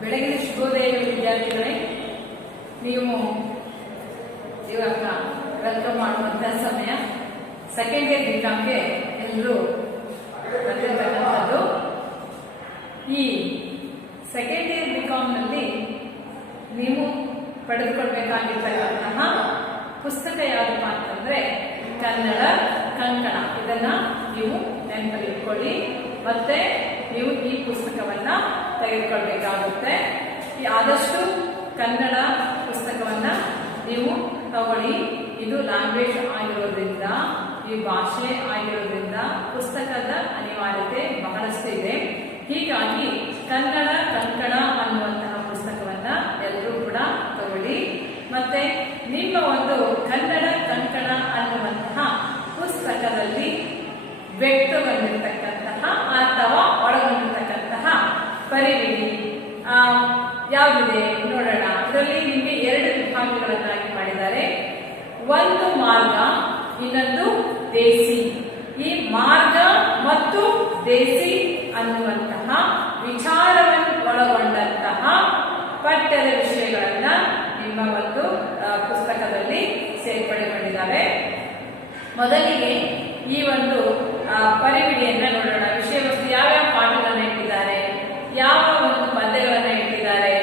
ಬೆಳಗಿನ ಶುಭೋದಯ ವಿದ್ಯಾರ್ಥಿಗಳೇ, ನೀವು ಇವಾಗ ವೆಲ್ಕಮ್ ಮಾಡುವಂತಹ ಸಮಯ. ಸೆಕೆಂಡ್ ಇಯರ್ ಬಿಕಾಮ್ಗೆ ಎಲ್ಲರೂ ಬಂದಿರತಕ್ಕಂಥದ್ದು. ಈ ಸೆಕೆಂಡ್ ಇಯರ್ ಬಿಕಾಮ್ನಲ್ಲಿ ನೀವು ಪಡೆದುಕೊಳ್ಬೇಕಾಗಿರ್ತಕ್ಕಂತಹ ಪುಸ್ತಕ ಯಾವುದಪ್ಪ ಅಂತಂದ್ರೆ ಕನ್ನಡ ಕಂಕಣ. ಇದನ್ನ ನೀವು ನೆನಪಲ್ಲಿ ಇಟ್ಕೊಳ್ಳಿ. ಮತ್ತೆ ನೀವು ಈ ಪುಸ್ತಕವನ್ನ ತೆಗೆದುಕೊಳ್ಬೇಕಾಗುತ್ತೆ. ಆದಷ್ಟು ಕನ್ನಡ ಪುಸ್ತಕವನ್ನ ನೀವು ತಗೊಳ್ಳಿ. ಇದು ಲ್ಯಾಂಗ್ವೇಜ್ ಆಗಿರೋದ್ರಿಂದ, ಈ ಭಾಷೆ ಆಗಿರೋದ್ರಿಂದ ಪುಸ್ತಕದ ಅನಿವಾರ್ಯತೆ ಬಹಳಷ್ಟು ಇದೆ. ಹೀಗಾಗಿ ಕನ್ನಡ ಕಂಕಣ ಅನ್ನುವಂತಹ ಪುಸ್ತಕವನ್ನ ಎಲ್ಲರೂ ಕೂಡ ತಗೊಳ್ಳಿ. ಮತ್ತೆ ನಿಮ್ಮ ಒಂದು ಕನ್ನಡ ಕಂಕಣ ಅನ್ನುವಂತಹ ಪುಸ್ತಕದಲ್ಲಿ ವ್ಯಕ್ತಗೊಂಡಿರ್ತಕ್ಕಂತಹ ಅಥವಾ ಒಳಗೊಂಡಿರ್ತಕ್ಕಂತಹ ಪರಿವಿಡಿ ಯಾವುದಿದೆ ನೋಡೋಣ. ಇದರಲ್ಲಿ ನಿಮಗೆ 2 ವಿಭಾಗಗಳನ್ನಾಗಿ ಮಾಡಿದ್ದಾರೆ. ಒಂದು ಮಾರ್ಗ, ಇನ್ನೊಂದು ದೇಸಿ. ಈ ಮಾರ್ಗ ಮತ್ತು ದೇಸಿ ಅನ್ನುವಂತಹ ವಿಚಾರವನ್ನು ಒಳಗೊಂಡಂತಹ ಪಠ್ಯದ ವಿಷಯಗಳನ್ನ ನಿಮ್ಮ ಒಂದು ಪುಸ್ತಕದಲ್ಲಿ ಸೇರ್ಪಡೆಗೊಂಡಿದ್ದಾರೆ. ಮೊದಲಿಗೆ ಈ ಒಂದು ಪರಿವಿಡಿಯನ್ನ ನೋಡೋಣ. ವಿಷಯ ವಸ್ತು ಯಾವ್ಯಾವ ಪಾಠಗಳನ್ನ ಇಟ್ಟಿದ್ದಾರೆ, ಯಾವ ಒಂದು ಪದ್ಯಗಳನ್ನ ಇಟ್ಟಿದ್ದಾರೆ,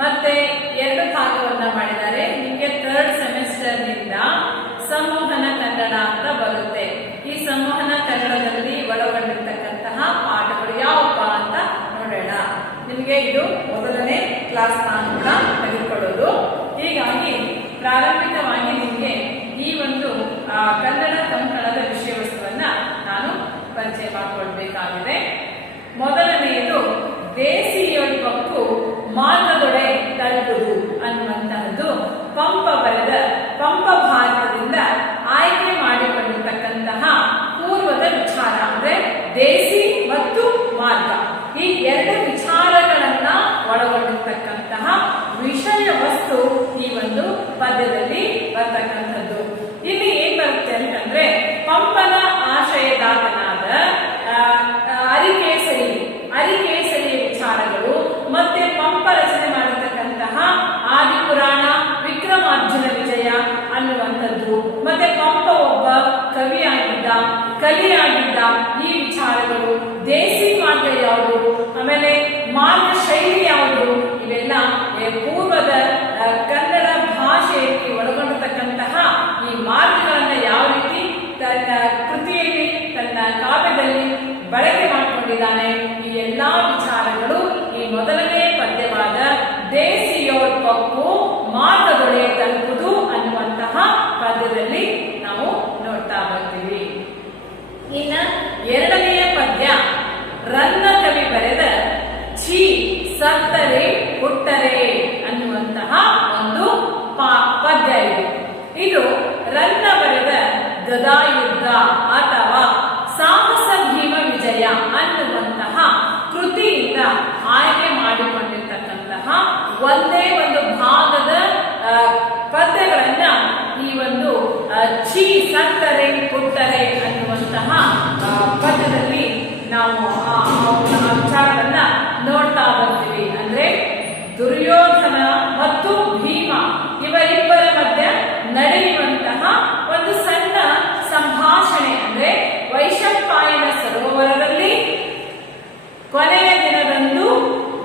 ಮತ್ತೆ 2 ಭಾಗವನ್ನ ಮಾಡಿದ್ದಾರೆ. ನಿಮಗೆ 3rd ಸೆಮಿಸ್ಟರ್ ನಿಂದ ಸಂವಹನ ಕನ್ನಡ ಅಂತ ಬರುತ್ತೆ. ಈ ಸಂವಹನ ಕನ್ನಡದಲ್ಲಿ ಒಳಗೊಂಡಿರ್ತಕ್ಕಂತಹ ಪಾಠಗಳು ಯಾವಪ್ಪ ಅಂತ ನೋಡೋಣ. ನಿಮಗೆ ಇದು ಮೊದಲನೇ ಕ್ಲಾಸ್ ನಾನು ಕೂಡ ತೆಗೆದುಕೊಳ್ಳೋದು. ಹೀಗಾಗಿ ಪ್ರಾರಂಭಿಕವಾಗಿ ನಿಮಗೆ ಈ ಒಂದು ಕನ್ನಡ ಕಂಕಣದ ವಿಷಯ ವಸ್ತುವನ್ನ ನಾನು ಪರಿಚಯ ಮಾಡಿಕೊಳ್ಬೇಕಾಗಿದೆ. ಮೊದಲನೆಯದು ದೇಸಿಯೊಬ್ಬಕ್ಕೂ ಮಾರ್ಗದೊಡೆ ತಲುಪುವುದು ಅನ್ನುವಂತಹದ್ದು ಪಂಪ ಬರೆದ ಪಂಪ ಭಾರತದಿಂದ ಆಯ್ಕೆ ಮಾಡಿಕೊಂಡಿರ್ತಕ್ಕಂತಹ ಪೂರ್ವದ ವಿಚಾರ. ಅಂದ್ರೆ ದೇಸಿ ಮತ್ತು ಮಾರ್ಗ, ಈ 2 ವಿಚಾರಗಳನ್ನ ಒಳಗೊಂಡಿರ್ತಕ್ಕಂತಹ ವಿಷಯ ವಸ್ತು ಈ ಒಂದು ಪದ್ಯದಲ್ಲಿ ಬರ್ತಕ್ಕಂಥದ್ದು. ಇಲ್ಲಿ ಏನ್ ಬರುತ್ತೆ ಅಂತಂದ್ರೆ ಪಂಪನ ಆಶಯದಾತನಾದ ಅರಿಕೇಸರಿಯ ವಿಚಾರಗಳು, ಮತ್ತೆ ಪಂಪ ರಚನೆ ಮಾಡಿರ್ತಕ್ಕಂತಹ ಆದಿಪುರಾಣ, ವಿಕ್ರಮಾರ್ಜುನ ವಿಜಯ ಅನ್ನುವಂಥದ್ದು, ಮತ್ತೆ ಪಂಪ ಒಬ್ಬ ಕಲಿಯಾಗಿದ್ದ ಈ ವಿಚಾರಗಳು, ದೇಸಿ ಮಾರ್ಗ ಯಾವುದು, ಆಮೇಲೆ ಮಾರ್ಗ ಶೈಲಿ ಯಾವುದು, ಇವೆಲ್ಲ ಪೂರ್ವದ ಕನ್ನಡ ಭಾಷೆಯಲ್ಲಿ ಒಳಗೊಂಡಿರ್ತಕ್ಕಂತಹ ಈ ಮಾರ್ಗಗಳನ್ನ ಯಾವ ರೀತಿ ತನ್ನ ಕೃತಿಯಲ್ಲಿ, ತನ್ನ ಕಾವ್ಯದಲ್ಲಿ ಬಳಕೆ ಮಾಡಿಕೊಂಡಿದ್ದಾನೆ. ಈ ಎಲ್ಲಾ ವಿಚಾರಗಳು ಈ ಮೊದಲನೇ ಪದ್ಯವಾದ ದೇಸಿಯೋರ್ಪಕ್ಕೂ ಮಾರ್ಗದೊಡೆ ತಲುಪುವುದು ಅನ್ನುವಂತಹ ಪದ್ಯದಲ್ಲಿ ನಾವು ನೋಡ್ತಾ ಬರ್ತೀವಿ. ಇನ್ನ 2ನೆಯ ಪದ್ಯ ರನ್ನ ಕವಿ ಬರೆದ ಛೀ ಸತ್ತರೆ ಹುಟ್ಟರೆ ಅನ್ನುವಂತಹ ಒಂದು ಪದ್ಯ ಇದೆ. ಇದು ರನ್ನ ಬರೆದ ಗದಾಯುದ್ಧ ಅಥವಾ ಸಾಹಸ ಭೀಮ ವಿಜಯ ಅನ್ನುವಂತಹ ಕೃತಿಯಿಂದ ಆಯ್ಕೆ ಮಾಡಿಕೊಂಡಿರ್ತಕ್ಕಂತಹ ಒಂದೇ ಒಂದು ಭಾಗದ ಪದ್ಯಗಳನ್ನ ಈ ಒಂದು ಛೀ ಸತ್ತರೆ ಹುಟ್ಟರೆ ಅನ್ನುವಂತಹ ಪದ್ಯದಲ್ಲಿ ನಾವು ವಿಚಾರವನ್ನ ನೋಡ್ತಾ ಬರ್ತೀವಿ. ಅಂದ್ರೆ ದುರ್ಯೋಧನ ಮತ್ತು ಭೀಮ ಇವರಿಬ್ಬರ ಮಧ್ಯ ನಡೆಯುವಂತಹ ಒಂದು ಸಣ್ಣ ಸಂಭಾಷಣೆ. ಅಂದ್ರೆ ವೈಶಂಪಾಯನ ಸರೋವರದಲ್ಲಿ ಕೊನೆಯ ದಿನದಂದು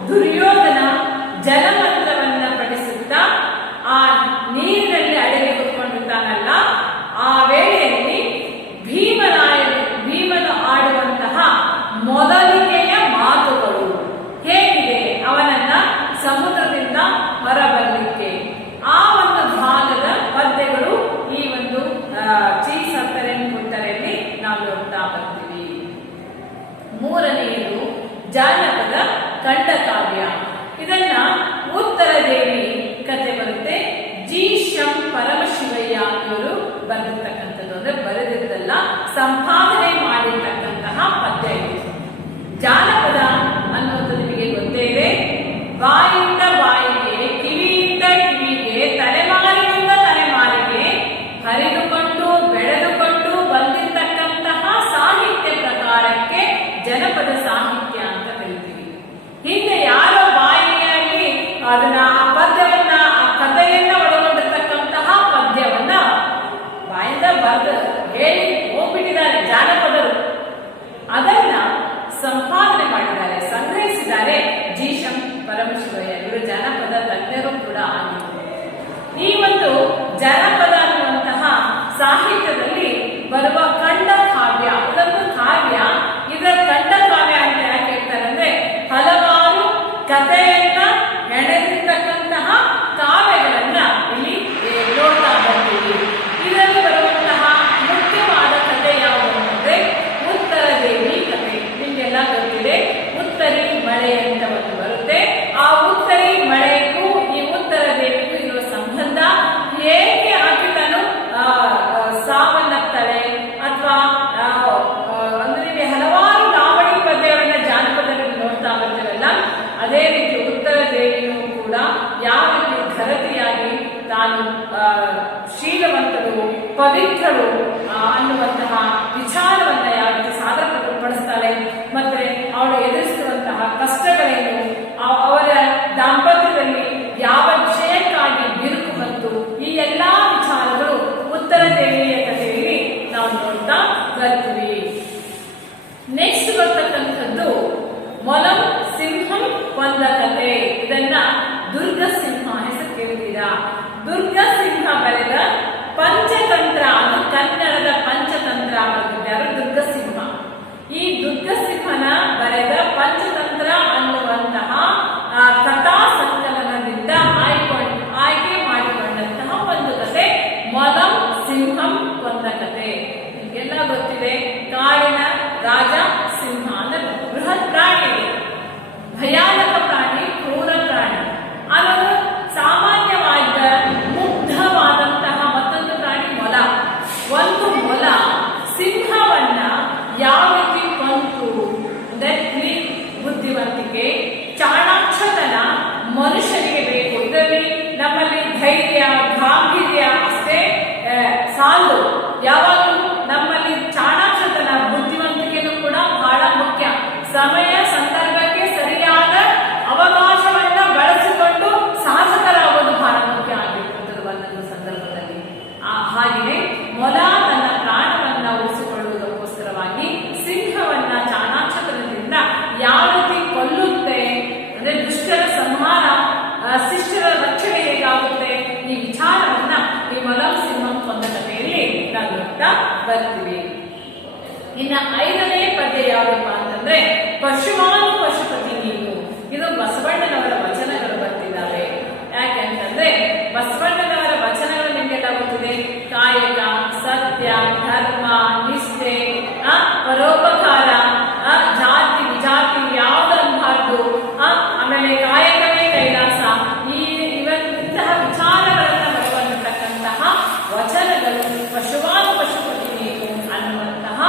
ದುರ್ಯೋಧನ ಜಲಮಂತ್ರವನ್ನ ಪಠಿಸುತ್ತಾ ಆ ನೀರಿನಲ್ಲಿ ಅಡಗಿ ಕೂತ್ಕೊಂಡಿರ್ತಾನಲ್ಲ, ಆ ವೇಳೆಯಲ್ಲಿ ಭೀಮನು ಆಡುವಂತಹ ಮೊದಲಿಗೆಯ ಮಾತುಗಳು ಹೇಗಿದೆ, ಅವನನ್ನ ಸಮುದ್ರದಿಂದ ಹೊರಬರಲಿಕ್ಕೆ, ಆ ಒಂದು ಭಾಗದ ಪದ್ಯಗಳು ಈ ಒಂದು ಛೀ ಸತ್ತರೆ ಹುಟ್ಟರೆಯಲ್ಲಿ ನಾವು ನೋಡ್ತಾ ಬರ್ತೀವಿ. 3ನೇದು ಜಾನಪದ ಖಂಡಕಾವ್ಯ. ಇದನ್ನ ಉತ್ತರ ದೇವಿ ಕಥೆ ಬರುತ್ತೆ. ಜಿ ಶಂ ಪರಮಶಿವಯ್ಯ ಇವರು ಬರೆದಿರ್ತಕ್ಕಂಥದ್ದು. ಅಂದ್ರೆ ಬರೆದಿದ್ದಲ್ಲ, ಸಂಪಾದನೆ ಮಾಡಿರ್ತಕ್ಕಂತಹ ಪದ್ಯ ಇದು. ಜಾನಪದ ಅನ್ನೋದು ನಿಮಗೆ ಗೊತ್ತೇ ಇದೆ. ಬಾಯಿಂದ ಬಾಯಿಗೆ, ಕಿವಿಯಿಂದ ಕಿವಿಗೆ, ತಲೆಮಾರಿನಿಂದ ತಲೆಮಾರಿಗೆ ಹರಿದುಕೊಂಡು ಬೆಳೆದುಕೊಂಡು ಬಂದಿರತಕ್ಕಂತಹ ಸಾಹಿತ್ಯ ಪ್ರಕಾರಕ್ಕೆ ಜನಪದ ಸಾಹಿತ್ಯ ಅಂತ ಕರಿತೀವಿ. ಹಿಂದೆ ಯಾರೋ ಬಾಯಿಯಲ್ಲಿ ಬರೆದು ಹೇಳಿ ಹೋಗ್ಬಿಟ್ಟಿದ್ದಾರೆ ಜಾನಪದರು. ಅದನ್ನ ಸಂಪಾದನೆ ಮಾಡಿದ್ದಾರೆ, ಸಂಗ್ರಹಿಸಿದ್ದಾರೆ ಜಿ ಶಂ ಪರಮಶಿವಯ್ಯ. ಇವರು ಜಾನಪದ ತಜ್ಞರು ಕೂಡ ಆಗಿದ್ದಾರೆ. ಈ ಒಂದು ಜಾನಪದ ಅನ್ನುವಂತಹ ಸಾಹಿತ್ಯದಲ್ಲಿ ಬರುವ ಖಂಡ ಕಾವ್ಯ, ಇದೊಂದು ಕಾವ್ಯ. ಇದರ ಖಂಡ ಕಾವ್ಯ ಅಂತ ಯಾಕೆ ಹೇಳ್ತಾರೆ ಅಂದ್ರೆ ಹಲವಾರು ಕಥೆಯನ್ನ ಹೆಣೆದಿರ್ತಕ್ಕಂತಹ ಕಾವ್ಯಗಳನ್ನ ಇಲ್ಲಿ ನೋಡ್ತಾ ಬರ್ತೀವಿ. ಇದರಲ್ಲಿ ಬರುವಂತಹ ಮುಖ್ಯವಾದ ಕಥೆ ಯಾವುದು ಅಂದ್ರೆ ಉತ್ತರ ದೇವಿ ಕಥೆ. ನಿಮ್ಗೆಲ್ಲ ಗೊತ್ತಿದೆ, ಉತ್ತರಿ ಮಳೆ ಅಂತ ಒಂದು ಬರುತ್ತೆ. ಆ ಉತ್ತರಿ ಮಳೆಗೂ ಈ ಉತ್ತರ ದೇವಿಗೂ ಇರುವ ಸಂಬಂಧ, ಏಕೆ ಆಕೆತನು ಸಾವನ್ನಪ್ತಾಳೆ ಅಥವಾ ಅಂದ್ರೆ ಹಲವಾರು ಲಾವಣಿ ಪದ್ಯಗಳನ್ನ ಜಾನಪದದಲ್ಲಿ ನೋಡ್ತಾ ಬರ್ತೇವಲ್ಲ, ಅದೇ ರೀತಿ ಉತ್ತರ ದೇವಿಯೂ ಕೂಡ ಯಾವ ರೀತಿ ಧರತಿಯಾಗಿ ತಾನು ಶೀಲವಂತಳು ಪವಿತ್ರಳು ಅನ್ನುವಂತಹ ವಿಚಾರವನ್ನ ಯಾವ ರೀತಿ ಸಾದರಪಡಿಸ್ತಾಳೆ, ಮತ್ತೆ ಅವಳು ಎದುರಿಸುವಂತಹ ಕಷ್ಟಗಳೇನು, ಅವರ ದಾಂಪತ್ಯದಲ್ಲಿ ಯಾವ ವಿಷಯಕ್ಕಾಗಿ ಬಿರುಕು ಬಂತು, ಈ ಎಲ್ಲಾ ವಿಚಾರಗಳು ಉತ್ತರ ದೇವಿಯ ಕಥೆಯಲ್ಲಿ ನಾವು ನೋಡ್ತಾ ಬರ್ತೀವಿ. ನೆಕ್ಸ್ಟ್ ಬರ್ತಕ್ಕಂಥದ್ದು ಮೊಲಂ ಸಿಂಹಂ ಕೊಂದ ಕಥೆ. ಇದನ್ನ ದುರ್ಗ ಸಿಂಹ ಹೆಸರು ಕೇಳಿದ್ದೀರಾ? ದುರ್ಗ ಸಿಂಹ ಬರೆದ ಪಂಚತಂತ್ರ, ಅದು ಕನ್ನಡದ ಪಂಚತಂತ್ರ ಬರೆದಿದ್ದಾರೆ ದುರ್ಗ ಸಿಂಹ. ಈ ದುರ್ಗ ಸಿಂಹನ ಬರೆದ ಪಂಚತಂತ್ರ ಅನ್ನುವಂತಹ ಕಥಾ ಸಂಕಲನದಿಂದ ಆಯ್ಕೆ ಮಾಡಿಕೊಂಡಂತಹ ಒಂದು ಕಥೆ ಮೊಲಂ ಸಿಂಹಂ ಕೊಂದ ಕಥೆ. ನಿಮಗೆಲ್ಲ ಗೊತ್ತಿದೆ, ಕಾಡಿನ ರಾಜ ಸಿಂಹ ಅಂದ್ರೆ ಬೃಹತ್ ಪ್ರಾಣಿ, ಭಯಾನಕ ಪ್ರಾಣಿ, ಕ್ರೂರ ಪ್ರಾಣಿ. ಅದು ಸಾಮಾನ್ಯವಾದ ಮುಗ್ಧವಾದಂತಹ ಮತ್ತೊಂದು ಪ್ರಾಣಿ ಮೊಲ. ಒಂದು ಮೊಲ ಸಿಂಹವನ್ನ ಯಾವ ರೀತಿ ಕೊಂತು ಅಂದ್ರೆ ಬುದ್ಧಿವಂತಿಕೆ, ಚಾಣಾಕ್ಷತನ ಮನುಷ್ಯನಿಗೆ ಬೇಕು. ಇದರಲ್ಲಿ ನಮ್ಮಲ್ಲಿ ಧೈರ್ಯ, ಗಾಂಭೀರ್ಯ ಅಷ್ಟೇ ಸಾಲು. ಯಾವಾಗಲೂ ನಮ್ಮಲ್ಲಿ ಚಾಣಾಕ್ಷತನ, ಬುದ್ಧಿವಂತಿಕೆನೂ ಕೂಡ ಬಹಳ ಮುಖ್ಯ. ಸಮಯ ಸಂದರ್ಭಕ್ಕೆ ಸರಿಯಾದ ಅವಕಾಶವನ್ನ ಬಳಸಿಕೊಂಡು ಸಾಹಸಕರಾಗೋದು ಬಹಳ ಮುಖ್ಯ ಆಗಿರುತ್ತದೆ ಒಂದೊಂದು ಸಂದರ್ಭದಲ್ಲಿ. ಹಾಗೆಯೇ ಮೊಲ ತನ್ನ ಪ್ರಾಣವನ್ನ ಉಳಿಸಿಕೊಳ್ಳುವುದಕ್ಕೋಸ್ಕರವಾಗಿ ಸಿಂಹವನ್ನ ಚಾಣಾಕ್ಷತನದಿಂದ ಯಾವ ರೀತಿ ಕೊಲ್ಲುತ್ತೆ ಅಂದ್ರೆ ದುಷ್ಟರ ಸಂಹಾರ, ಶಿಷ್ಟರ ರಕ್ಷಣೆ ಹೇಗಾಗುತ್ತೆ, ಈ ವಿಚಾರವನ್ನ ಈ ಮೊಲಂ ಸಿಂಹಂ ಕೊಂದ ಕಥೆಯಲ್ಲಿ ನಾವು ನೋಡ್ತಾ ಬರ್ತೀವಿ. ಇನ್ನ 5ನೇ ಪದ್ಯ ಯಾವ್ದಪ್ಪ ಅಂತಂದ್ರೆ ಪಶುಮಾನು ಪಶುಪತಿ ನೀನು. ಇದು ಬಸವಣ್ಣನವರ ವಚನಗಳು ಬರ್ತಿದ್ದಾವೆ. ಯಾಕೆಂತಂದ್ರೆ ಬಸವಣ್ಣನವರ ವಚನಗಳು ನಿಮಗೆಲ್ಲ ಗೊತ್ತಿದೆ. ಕಾಯಕ, ಸತ್ಯ, ಧರ್ಮ, ನಿಷ್ಠೆ, ಪರೋಪಕಾರ, ಜಾತಿ ವಿಜಾತಿ ಯಾವ್ದು ಅನ್ಬಾರ್ದು, ಆಮೇಲೆ ಕಾಯಕವೇ ಕೈಲಾಸ, ಇಂತಹ ವಿಚಾರಗಳನ್ನ ಬರುವಂತಕ್ಕಂತಹ ವಚನಗಳು ಪಶುಮಾನು ಪಶುಪತಿ ನೀನು ಅನ್ನುವಂತಹ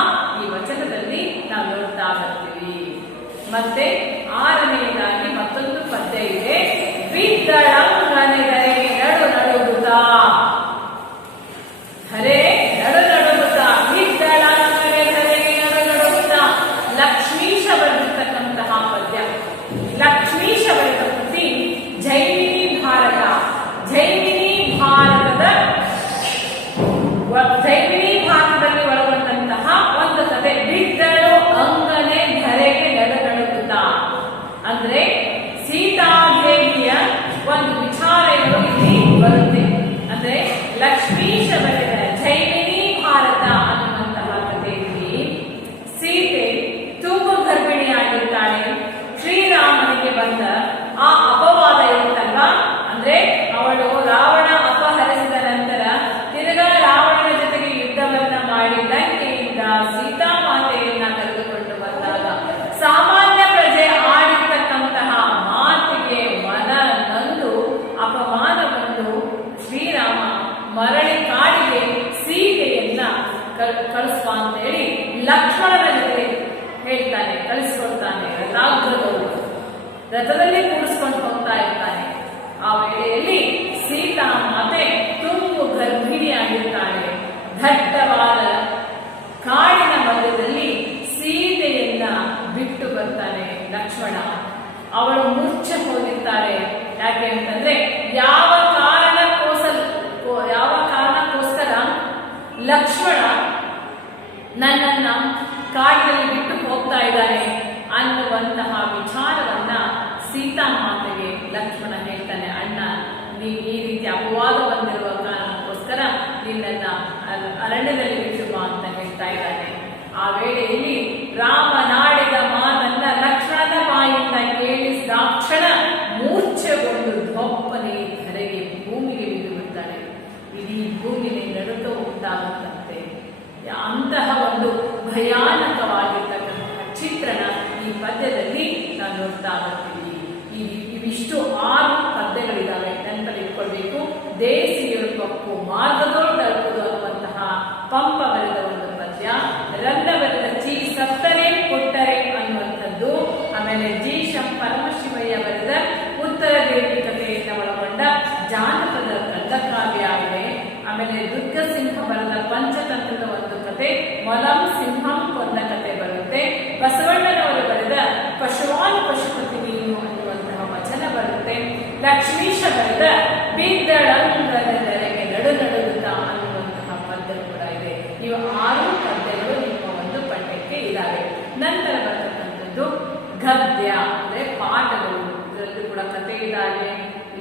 ಈ ವಚನದಲ್ಲಿ ನಾವು ನೋಡ್ತಾ ಬರ್ತೀವಿ. ಮತ್ತೆ 6ನೇದಾಗಿ ಮತ್ತೊಂದು ಪದ್ಯ ಇದೆ. ಬಿದ್ದಳಂಗನೆದರೆ ನಡು ನಡುಗುತ್ತ, ಧರೆ ನಡು ನಡುಗುತ್ತ, ಬಿದ್ದಳಂಗನೆದರೆ ನಡು ನಡುಗುತ್ತ. ಲಕ್ಷ್ಮೀಶ ಬರೆದಿರ್ತಕ್ಕಂತಹ ಪದ್ಯ. ಲಕ್ಷ್ಮೀಶ ಬರೆದ ಕೃತಿ ಜೈಮಿನಿ ಭಾರತ. ಜೈಮಿನಿ ಭಾರತದಲ್ಲಿ ಬರುವಂತಹ ಒಂದು ಕಥೆ ಬಿದ್ದಳು ಅಂಗನೆ ಧರೆಗೆ ನಡು ನಡುಗುತ್ತ. ಅಂದ್ರೆ ಸೀತಾದೇವಿಯ ಒಂದು ವಿಚಾರಗಳು ಇಲ್ಲಿ ಬರುತ್ತೆ. ಅಂದ್ರೆ ಲಕ್ಷ್ಮೀಶ ಬರೆದ ಜೈಮಿನಿ ಭಾರತ ಅನ್ನುವಂತಹ ಕಥೆಯಲ್ಲಿ ಸೀತೆ ತುಂಬು ಗರ್ಭಿಣಿಯಾಗಿರ್ತಾಳೆ. ಶ್ರೀರಾಮನಿಗೆ ಬಂದ ಆ ಅಪವಾದ ಇರುತ್ತಲ್ಲ, ಅಂದ್ರೆ ಅವಳು ರಾವಣ ಅಪಹರಿಸಿದ ನಂತರ ತಿರುಗಾ ರಾವಣನ ಜೊತೆಗೆ ಯುದ್ಧವನ್ನ ಮಾಡಿ ಲಂಕೆಯಿಂದ ಸೀತಾಮಾತೆಯನ್ನ ಕರೆದುಕೊಂಡು ಬಂದಾಗ ಸಾಮಾನ್ಯ ಪ್ರಜೆ ಆಡಿರ್ತಕ್ಕಂತಹ ಮಾತಿಗೆ ಮನ ನೊಂದು ಅಪಮಾನವನ್ನು ಶ್ರೀರಾಮ ಮರಳಿ ಕಾಡಿಗೆ ಸೀತೆಯನ್ನ ಕಳಿಸುವ ಅಂತ ಹೇಳಿ ಲಕ್ಷ್ಮಣನ ಜೊತೆ ಹೇಳ್ತಾನೆ, ಕಳಿಸ್ಕೊಡ್ತಾನೆ. ರಥದಲ್ಲಿ ಕೂಡಿಸ್ಕೊಂಡು ಹೋಗ್ತಾ ಇರ್ತಾನೆ. ಆ ವೇಳೆಯಲ್ಲಿ ಸೀತಾ ಮಾತೆ ತುಂಬು ಗರ್ಭಿಣಿಯಾಗಿರ್ತಾಳೆ. ದಟ್ಟವಾದ ಕಾಡಿನ ಮಧ್ಯದಲ್ಲಿ ಸೀತೆಯನ್ನ ಬಿಟ್ಟು ಬರ್ತಾನೆ ಲಕ್ಷ್ಮಣ. ಅವಳು ಮೂರ್ಛೆ ಹೋಗಿರ್ತಾಳೆ. ಯಾಕೆ ಅಂತಂದ್ರೆ ಯಾವ ಕಾರಣಕ್ಕೋಸ್ಕರ ಲಕ್ಷ್ಮಣ ನನ್ನನ್ನ ಕಾಡಿನಲ್ಲಿ ಬಿಟ್ಟು ಹೋಗ್ತಾ ಇದ್ದಾನೆ ಅನ್ನುವಂತಹ ವಿಚಾರವನ್ನ ಸೀತಾಮಾತೆಗೆ ಲಕ್ಷ್ಮಣ ಹೇಳ್ತಾನೆ. ಅಣ್ಣ, ನೀ ಈ ರೀತಿ ಅಪವಾದ ಬಂದಿರುವ ಕಾರಣಕ್ಕೋಸ್ಕರ ನಿನ್ನನ್ನ ಅರಣ್ಯದಲ್ಲಿ ಬಿಟ್ಟು ಬಾ ಅಂತ ಹೇಳ್ತಾ ಇದ್ದಾನೆ. ಆ ವೇಳೆಯಲ್ಲಿ ರಾಮನಾಡಿದ ಮಾತನ್ನ ಲಕ್ಷ್ಮಣನ ಬಾಯಿಂದ ಕೇಳಿಸಿದಾಕ್ಷಣ ಮೂರ್ಛೆಗೊಂಡು ಧೊಪ್ಪನೆ ಧರೆಗೆ ಭೂಮಿಗೆ ಬಿದ್ದು ಬಿಡ್ತಾನೆ. ಇಡೀ ಭೂಮಿಗೆ ನಡುಕ ಉಂಟಾಗುತ್ತಂತೆ. ಅಂತಹ ಒಂದು ಭಯಾನಕವಾಗಿರ್ತಕ್ಕಂತಹ ಚಿತ್ರಣ ಈ ಪದ್ಯದಲ್ಲಿ ನಾವು ನೋಡ್ತಾ ಬರ್ತೀವಿ. ಇವಿಷ್ಟು 6 ಪದ್ಯಗಳಿದ್ದಾವೆ, ನೆನಪಲ್ಲಿ ಇಟ್ಕೊಳ್ಬೇಕು. ದೇಸಿಯರು ಪಪ್ಪು ಮಾರ್ಗದೋಳು ತಲುಪುದು ಅನ್ನುವಂತಹ ಪಂಪ ಬರೆದ ಒಂದು ಪದ್ಯ, ರನ್ನ ಬರೆದ ಚಿ ಸತ್ತರೆ ಕೊಟ್ಟರೆ ಅನ್ನುವಂಥದ್ದು, ಆಮೇಲೆ ಜಿ ಶಂ ಪರಮಶಿವಯ್ಯ ಬರೆದ ಉತ್ತರ ದೇವಿ ಕಥೆಯನ್ನು ಒಳಗೊಂಡ ಜಾನಪದ ಕಂದಕಾವ್ಯ ಇದೆ. ಆಮೇಲೆ ದುರ್ಗಸಿಂಹ ಬರೆದ ಪಂಚತಂತ್ರದ ಒಂದು ಕತೆ, ಮೊಲಂ ಸಿಂಹಂ ಕೊಂದ ಕತೆ ಬರುತ್ತೆ. ಬಸವಣ್ಣನವರು ಬರೆದ ಪಶುವಾನ್ ಪಶುಪತಿ ನೀನು ಅನ್ನುವಂತಹ ವಚನ ಬರುತ್ತೆ. ಲಕ್ಷ್ಮೀಶ ಬರೆದ ಬಿದ್ದಳಂಗನೆಗೆ ನಡು ನಡುಗುತ್ತ ಅನ್ನುವಂತಹ ಪದ್ಯ ಕೂಡ ಇದೆ. ಇವು 6 ಪದ್ಯಗಳು ನಿಮ್ಮ ಒಂದು ಪಠ್ಯಕ್ಕೆ ಇದ್ದಾವೆ. ನಂತರ ಬರ್ತಕ್ಕಂಥದ್ದು ಗದ್ಯ ಅಂದ್ರೆ ಪಾಠಗಳು. ಇದರಲ್ಲಿ ಕೂಡ ಕಥೆ ಇದ್ದಾವೆ,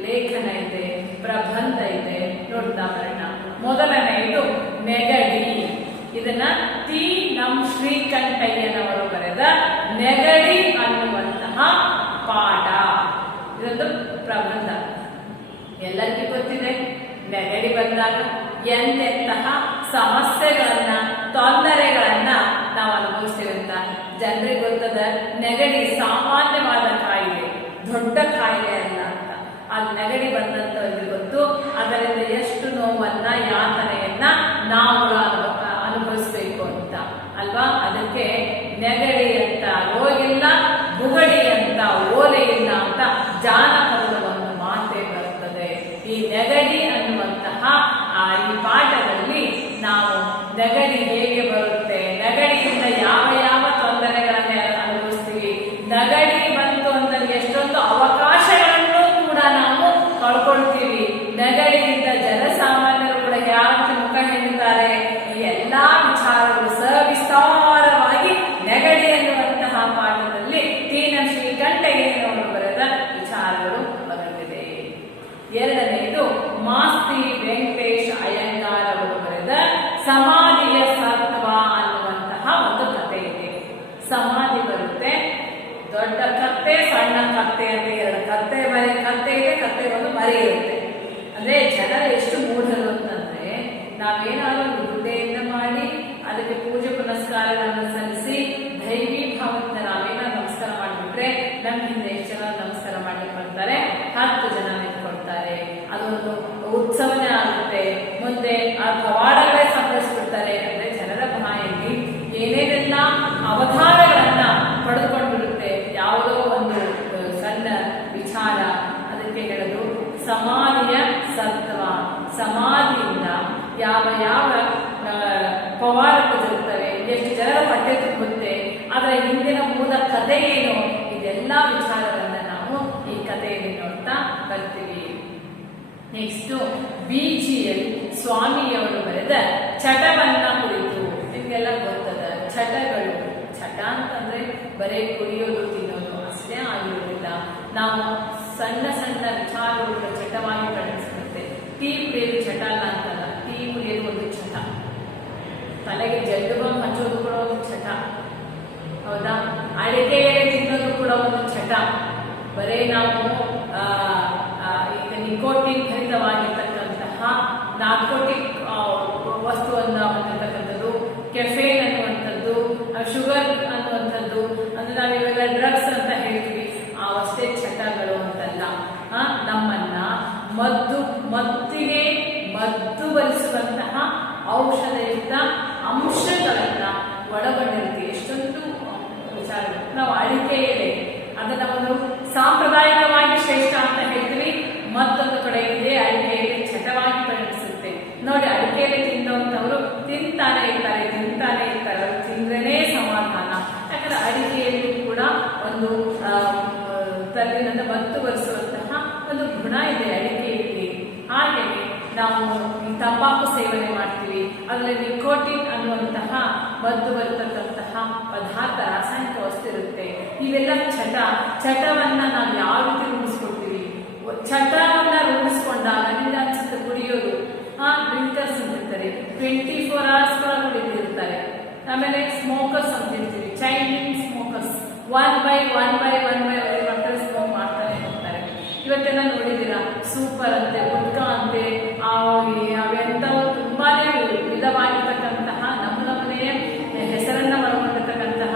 ಲೇಖನ ಇದೆ, ಪ್ರಬಂಧ ಇದೆ. ನೋಡ್ತಾ ಬರೋಣ. ಮೊದಲನೆಯದು ನೆಗಡಿ. ಇದನ್ನ ತಿ ನಂ ಶ್ರೀಕಂಠಯ್ಯನವರು ಬರೆದ ನೆಗಡಿ ಅನ್ನುವಂತಹ ಪಾಠ. ಇದೊಂದು ಪ್ರಬಂಧ. ಎಲ್ಲರಿಗೂ ಗೊತ್ತಿದೆ, ನೆಗಡಿ ಬಂದಾಗ ಎಂತೆಂತಹ ಸಮಸ್ಯೆಗಳನ್ನ, ತೊಂದರೆಗಳನ್ನ ನಾವು ಅನುಭವಿಸ್ತೇವೆ ಅಂತ. ಜನರಿಗೆ ಗೊತ್ತದ, ನೆಗಡಿ ಸಾಮಾನ್ಯವಾದ ಕಾಯಿಲೆ, ದೊಡ್ಡ ಕಾಯಿಲೆ ಅಲ್ಲ ಅಂತ. ಅದು ನೆಗಡಿ ಬಂದಂತವರಿಗೆ ಗೊತ್ತು, ಅದರಿಂದ ಎಷ್ಟು ನೋವನ್ನ, ಯಾತನೆಯನ್ನ ನಾವು ಅನುಭವಿಸ್ಬೇಕು ಅಂತ ಅಲ್ವಾ. ಅದಕ್ಕೆ ನೆಗಡಿ ಅಂತ ರೋಗಿಲ್ಲ, ಬುಗಡಿ ಅಂತ ಓಲೆ ಇಲ್ಲ ಅಂತ ಜಾನಪದದ ಒಂದು ಮಾತೆ ಬರುತ್ತದೆ. ಈ ನೆಗಡಿ ಅನ್ನುವಂತಹ ಈ ಪಾಠದಲ್ಲಿ ನಾವು ನೆಗಡಿ ಹೇಗೆ ಬರುತ್ತೆ, ನೆಗಡಿಯಿಂದ ಯಾವ ಯಾವ ತೊಂದರೆಗಳನ್ನ ಅನುಭವಿಸ್ತೀವಿ, ನೆಗಡಿ ಬಂತು ಅಂದರೆ ಎಷ್ಟೊಂದು ಅವಕಾಶಗಳನ್ನು ಕೂಡ ನಾವು ಕಳ್ಕೊಳ್ತೀವಿ. ನೆಗಡಿಯಿಂದ ಜನಸಾಮಾನ್ಯರು ಕೂಡ ಯಾವ ಮುಖ ಹಿಡಿತಾರೆ, ಈ ಎಲ್ಲಾ ವಿಚಾರಗಳು ಸವಿಸ್ತಾರವಾಗಿ ನೆಗಡಿ ಎನ್ನುವಂತಹ ಪಾಠದಲ್ಲಿ ತೀನ ಶ್ರೀಕಂಠಯ್ಯನವರು ಬರೆದ ವಿಚಾರಗಳು ಬರುತ್ತಿದೆ. ಎರಡನೆಯದು ಮಾಸ್ತಿ ವೆಂಕಟೇಶ್ ಅಯ್ಯಂಗಾರ್ ಅವರು ಬರೆದ ಸಮಾಧಿಯ ಸತ್ವ ಅನ್ನುವಂತಹ ಒಂದು ಕಥೆ ಇದೆ. ಸಮಾಧಿ ಬರುತ್ತೆ, ದೊಡ್ಡ ಕತ್ತೆ, ಸಣ್ಣ ಕತ್ತೆ ಅಂತ 2 ಕತ್ತೆ ಮರಿ ಕತ್ತೆ ಇದೆ, ಕತ್ತೆ ಒಂದು ಮರಿ ಇರುತ್ತೆ. ಅಂದ್ರೆ ಜನರು ಎಷ್ಟು ಮೂಢರು ಅಂತಂದ್ರೆ, ನಾವೇನಾದ್ರೂ ಗುಡ್ಡೆಯಿಂದ ಮಾಡಿ ಅದಕ್ಕೆ ಪೂಜೆ ಪುನಸ್ಕಾರಗಳನ್ನು ಸಲ್ಲಿಸಿ ದೈವಿ ಭಾವದಿಂದ ನಾವೇನಾದ್ರು ನಮಸ್ಕಾರ ಮಾಡಿಬಿಟ್ರೆ ನಮ್ಮ ಹಿಂದೆ ಎಷ್ಟು ಜನ ನಮಸ್ಕಾರ ಮಾಡ್ಲಿಕ್ಕೆ ಬರ್ತಾರೆ, 10 ಜನ ನಿಂತ್ಕೊಳ್ತಾರೆ. ಅದೊಂದು ಉತ್ಸವನೇ ಆಗುತ್ತೆ. ಮುಂದೆ ಆ ಪವಾಡಗಳೇ ಸಂಭವಿಸ್ಬಿಡ್ತಾರೆ. ಅಂದ್ರೆ ಜನರ ಬಾಯಲ್ಲಿ ಏನೇನೆಲ್ಲ ಅವಧಾನಗಳನ್ನ ಪಡೆದುಕೊಂಡಿರುತ್ತೆ, ಯಾವುದೋ ಒಂದು ಸಣ್ಣ ವಿಚಾರ. ಅದಕ್ಕೆ ಹೇಳೋದು ಸಮಾಧಿಯ ಸತ್ವ. ಸಮಾಧಿಯಿಂದ ಯಾವ ಯಾವ ಪವಾಡಗಳು ಜರುಗುತ್ತವೆ, ಎಷ್ಟು ಜನರ ಹೊಟ್ಟೆ ತುಂಬುತ್ತೆ, ಅದರ ಹಿಂದಿನ ಮೂಲ ಕಥೆ ಏನು, ಇದೆಲ್ಲ ವಿಚಾರಗಳನ್ನ ನಾವು ಈ ಕಥೆಯಲ್ಲಿ ನೋಡ್ತಾ ಬರ್ತೀವಿ. ನೆಕ್ಸ್ಟ್ BGL ಸ್ವಾಮಿಯವರು ಬರೆದ ಚಟವನ್ನ ಕುರಿತು. ನಿಮ್ಗೆಲ್ಲ ಗೊತ್ತದ ಚಟಗಳು. ಚಟ ಅಂತಂದ್ರೆ ಬರೀ ಕುಡಿಯೋದು ತಿನ್ನೋದು ಅಷ್ಟೇ ಆಗಿರೋದಿಲ್ಲ. ನಾವು ಸಣ್ಣ ಸಣ್ಣ ವಿಚಾರಗಳು ಚಟವಾಗಿ ಪರಿಣಿಸುತ್ತೆ. ಟೀ ಕುಡಿಯೋದು ಚಟ ಅಲ್ಲ ಅಂತಲ್ಲ, ಟೀ ಕುಡಿಯೋದು ಒಂದು ಚಟ. ತಲೆಗೆ ಜಲ್ಲು ಹಚ್ಚೋದು ಕೂಡ ಒಂದು ಚಟ, ಹೌದಾ. ಅಡಿಕೆ ಎಲೆ ತಿನ್ನೋದು ಕೂಡ ಒಂದು ಚಟ. ಬರೇ ನಾವು ಈಗ ನಿಕೋಟಿನ್ ಭರಿತವಾಗಿರ್ತಕ್ಕಂತಹ ನಾರ್ಕೋಟಿಕ್ ವಸ್ತುವನ್ನ ಹೊಂದಿರತಕ್ಕಂಥದ್ದು, ಕೆಫೇನ್ ಅನ್ನುವಂಥದ್ದು, ಶುಗರ್ ಅನ್ನುವಂಥದ್ದು, ಅಂದ್ರೆ ನಾವಿವೆಲ್ಲ ಡ್ರಗ್ಸ್ ಅಂತ ಹೇಳ್ತೀವಿ, ಅವಷ್ಟೇ ಚಟಗಳು ಅಂತಲ್ಲ. ನಮ್ಮನ್ನ ಮತ್ತಿಗೆ ಮದ್ದು ಬರಿಸುವಂತಹ ಔಷಧಯುಕ್ತ ಅಂಶಗಳನ್ನ ಒಳಗೊಂಡಿರುತ್ತೆ. ಎಷ್ಟೊಂದು ವಿಚಾರಗಳು. ನಾವು ಅಡಿಕೆ ಎಲೆ ಅದನ್ನ ಒಂದು ಸಾಂಪ್ರದಾಯಿಕವಾಗಿ ಶ್ರೇಷ್ಠ ಅಂತ ಹೇಳ್ತೀವಿ, ಮತ್ತೊಂದು ಕಡೆ ಇದೆ ಅಡಿಕೆ ಎಲೆ ಚಟವಾಗಿ ಪರಿಣಿಸುತ್ತೆ. ನೋಡಿ, ಅಡಿಕೆ ಎಲೆ ತಿನ್ನುವಂಥವರು ತಿಂತಾನೆ ಇರ್ತಾರೆ, ಅವ್ರು ತಿಂದ್ರೇನೆ ಸಮಾಧಾನ. ಯಾಕಂದ್ರೆ ಅಡಿಕೆಯಲ್ಲಿ ಕೂಡ ಒಂದು ತಲೆಯಿಂದ ಮತ್ತು ಬರೆಸುವಂತಹ ಒಂದು ಗುಣ ಇದೆ ಅಡಿಕೆಯಲ್ಲಿ. ಹಾಗೆಯೇ ನಾವು ತಂಬಾಕು ಸೇವನೆ ಮಾಡ್ತೀವಿ, ಅದರಲ್ಲಿ ನಿಕೋಟಿನ್ ಅನ್ನುವಂತಹ ಮದ್ದು ಬರತಕ್ಕಂತಹ ಪದಾರ್ಥ, ರಾಸಾಯನಿಕ ವಸ್ತು ಇರುತ್ತೆ. ಇವೆಲ್ಲ ಚಟವನ್ನ ನಾವು ಯಾವ ರೀತಿ ರೂಢಿಸ್ಕೊಳ್ತೀವಿ? ಚಟವನ್ನ ರೂಢಿಸ್ಕೊಂಡಾಗ ನಿಮ್ಗೆ ಅನ್ಸುತ್ತೆ ಕುಡಿಯೋದು. ಡ್ರಿಂಕರ್ಸ್ ಅಂತಿರ್ತಾರೆ, 24 hours ಕುಡಿದಿರ್ತಾರೆ. ಆಮೇಲೆ ಸ್ಮೋಕರ್ಸ್ ಅಂತ ಹೇಳ್ತೀವಿ, child smokers, one by one ಮಕ್ಕಳು ಸ್ಮೋಕ್ ಮಾಡ್ತಾನೆ ಹೋಗ್ತಾರೆ. ಇವತ್ತೆಲ್ಲ ನೋಡಿದ್ದೀರಾ, ಸೂಪರ್ ಅಂತೆ, ಗುಟ್ಕಾ ಅಂತೆ, ಅವೆಂಥವು ತುಂಬಾನೇ ವಿಧವಾಗಿರ್ತಕ್ಕಂತಹ ನಮ್ಮನೆಯ ಹೆಸರನ್ನ ಒಳಗೊಂಡಿರ್ತಕ್ಕಂತಹ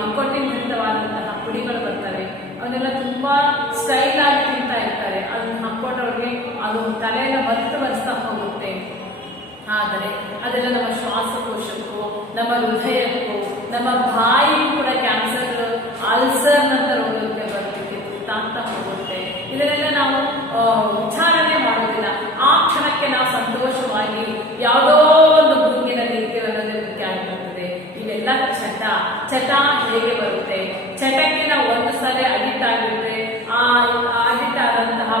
ನಿಕೋಟಿನ್ ಯುಕ್ತವಾದಂತಹ ಪುಡಿಗಳು ಬರ್ತವೆ. ಅವನ್ನೆಲ್ಲ ತುಂಬಾ ಸ್ಟೈಲ್ ಆಗಿ ತಿಂತಾ ಇರ್ತಾರೆ. ಅದನ್ನ ಹಾಕೊಂಡವ್ರಿಗೆ ಅದು ತಲೆಯನ್ನ ಮತ್ತೆ ಬರ್ಸ್ತಾ ಹೋಗುತ್ತೆ. ಆದರೆ ಅದೆಲ್ಲ ನಮ್ಮ ಶ್ವಾಸಕೋಶಕ್ಕೂ, ನಮ್ಮ ಹೃದಯಕ್ಕೂ, ನಮ್ಮ ಬಾಯಿಗೂ ಕೂಡ ಕ್ಯಾನ್ಸರ್, ಅಲ್ಸರ್ ನಂತರ ರೋಗಕ್ಕೆ ಬರಲಿಕ್ಕೆ ತಾಂತ ಹೋಗುತ್ತೆ. ಇದನ್ನೆಲ್ಲ ನಾವು ವಿಚಾರಣೆ ಮಾಡೋದಿಲ್ಲ. ಆ ಕ್ಷಣಕ್ಕೆ ನಾವು ಸಂತೋಷವಾಗಿ ಯಾವುದೋ ಒಂದು ಗುಂಗಿನಲ್ಲಿ ಇರ್ತೇವೆ ಅನ್ನೋದೇ ಮುಖ್ಯ ಆಗಿರುತ್ತದೆ. ಇವೆಲ್ಲ ಚಟ ಹೇಗೆ ಬರುತ್ತೆ? ಚಟಕ್ಕೆ ನಾವು ಒಂದು ಸಲ ಅಡಿಕ್ಟ್ ಆಗಿದ್ರೆ ಆ ಅಡಿಕ್ಟ್ ಆದಂತಹ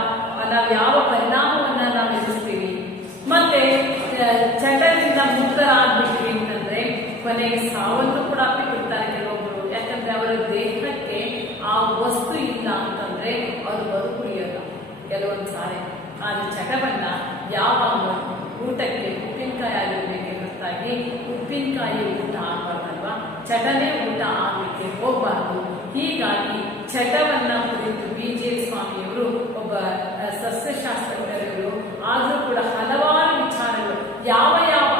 ನಾವು ಯಾವ ಪರಿಣಾಮವನ್ನ ನಾವು ಎದುರಿಸ್ತೀವಿ? ಮತ್ತೆ ಚಟದಿಂದ ಮುಕ್ತರಾಗ್ಬಿಟ್ವಿ ಅಂತಂದ್ರೆ ಕೊನೆಗೆ ಸಾವನ್ನು ಕೂಡ ಬಿಟ್ಟಿರ್ತಾರೆ ಕೆಲವೊಬ್ಬರು. ಯಾಕಂದ್ರೆ ಅವರ ದೇಹಕ್ಕೆ ಆ ವಸ್ತು ಇಲ್ಲ ಅಂತಂದ್ರೆ ಅವರು ಬದುಕುಳಿಯಲ್ಲ ಕೆಲವೊಂದು ಸಾರಿ. ಆದ್ರೆ ಚಟವನ್ನ ಯಾವಾಗ ಊಟಕ್ಕೆ ಉಪ್ಪಿನಕಾಯಿ ಆಗಿರ್ಬೇಕೆ ಹೊರತಾಗಿ ಉಪ್ಪಿನಕಾಯಿ ಊಟ ಆಗಬಾರ್ದಲ್ವಾ? ಚಟನೇ ಊಟ ಆಗ್ಲಿಕ್ಕೆ ಹೋಗ್ಬಾರ್ದು. ಹೀಗಾಗಿ ಚಟವನ್ನ ಕುರಿತು BJ ಸ್ವಾಮಿಯವರು ಒಬ್ಬ ಸಸ್ಯಶಾಸ್ತ್ರಜ್ಞರು ಆದ್ರೂ ಕೂಡ ಹಲವಾರು ವಿಚಾರಗಳು, ಯಾವ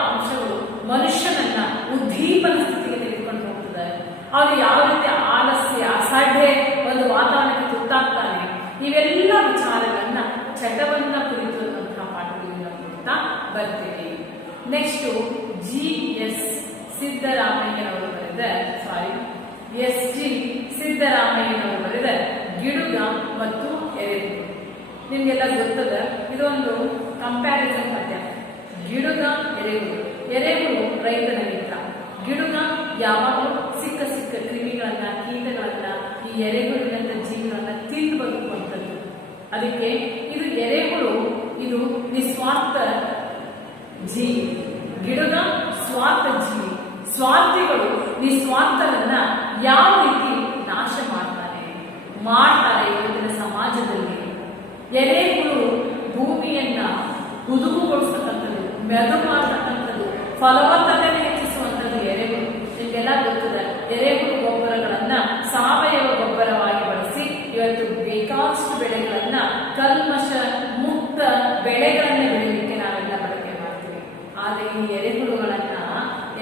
ಅಂಶಗಳು ಮನುಷ್ಯನನ್ನ ಉದ್ದೀಪನ ಸ್ಥಿತಿಗೆ ತೆಗೆದುಕೊಂಡು ಹೋಗ್ತಿದ್ದಾರೆ, ಅವ್ರು ಯಾವ ರೀತಿ ಆಲಸ್ಯ, ಅಸಡ್ಡೆ ಒಂದು ವಾತಾವರಣಕ್ಕೆ ತುತ್ತಾಗ್ತಾನೆ, ಇವೆಲ್ಲ ವಿಚಾರಗಳನ್ನ ಚಟವನ್ನ ಕುರಿತು ಪಾಠಗಳಿಂದ ನೋಡ್ತಾ ಬರ್ತೀವಿ. ನೆಕ್ಸ್ಟ್ GS ಸಿದ್ದರಾಮಯ್ಯನವರು ಬರೆದ SG ಸಿದ್ದರಾಮಯ್ಯನವರು ಬರೆದ ಗಿಡುಗ ಮತ್ತು ಎರೆಹುಳು. ನಿಮ್ಗೆಲ್ಲ ಗೊತ್ತದ, ಇದೊಂದು ಕಂಪ್ಯಾರಿಸನ್ ಪದ್ಯ. ಗಿಡುಗ, ಎರೆಹುಳು ರೈತನ ಮಿತ್ರ. ಗಿಡುಗ ಯಾವಾಗಲೂ ಸಿಕ್ಕ ಕ್ರಿಮಿಗಳನ್ನ, ಕೀಟಗಳನ್ನ, ಈ ಎರೆಹುಳಿನ ಜೀವಿಗಳನ್ನ ತಿಂದು ಬದುಕುವಂಥದ್ದು. ಅದಕ್ಕೆ ಇದು ಎರೆಹುಳು, ಇದು ನಿಸ್ವಾರ್ಥ ಜೀವಿ. ಗಿಡುಗ ಸ್ವಾರ್ಥ ಜೀವಿ. ಸ್ವಾರ್ಥಿಗಳು ನಿಸ್ವಾರ್ಥವನ್ನ ಯಾವ ರೀತಿ ನಾಶ ಮಾಡ್ತಾರೆ ಇವತ್ತಿನ ಸಮಾಜದಲ್ಲಿ. ಎರೆಹುಳು ಭೂಮಿಯನ್ನ ಹುದುಗುಗೊಳಿಸ್ತಕ್ಕಂಥದ್ದು, ಮೆದು ಮಾಡತಕ್ಕಂಥದ್ದು, ಫಲವತ್ತತೆ ಹೆಚ್ಚಿಸುವಂಥದ್ದು ಎರೆಹುಳು. ನಿಮಗೆಲ್ಲ ಗೊತ್ತಿದೆ, ಎರೆಹುಳು ಗೊಬ್ಬರಗಳನ್ನ ಸಾವಯವ ಗೊಬ್ಬರವಾಗಿ ಬಳಸಿ ಇವತ್ತು ಬೇಕಾದಷ್ಟು ಬೆಳೆಗಳನ್ನ, ಕಲ್ಮಶ ಮುಕ್ತ ಬೆಳೆಗಳನ್ನ ಬೆಳೆಯಲಿಕ್ಕೆ ನಾವೆಲ್ಲ ಬಳಕೆ ಮಾಡ್ತೀವಿ. ಆದರೆ ಈ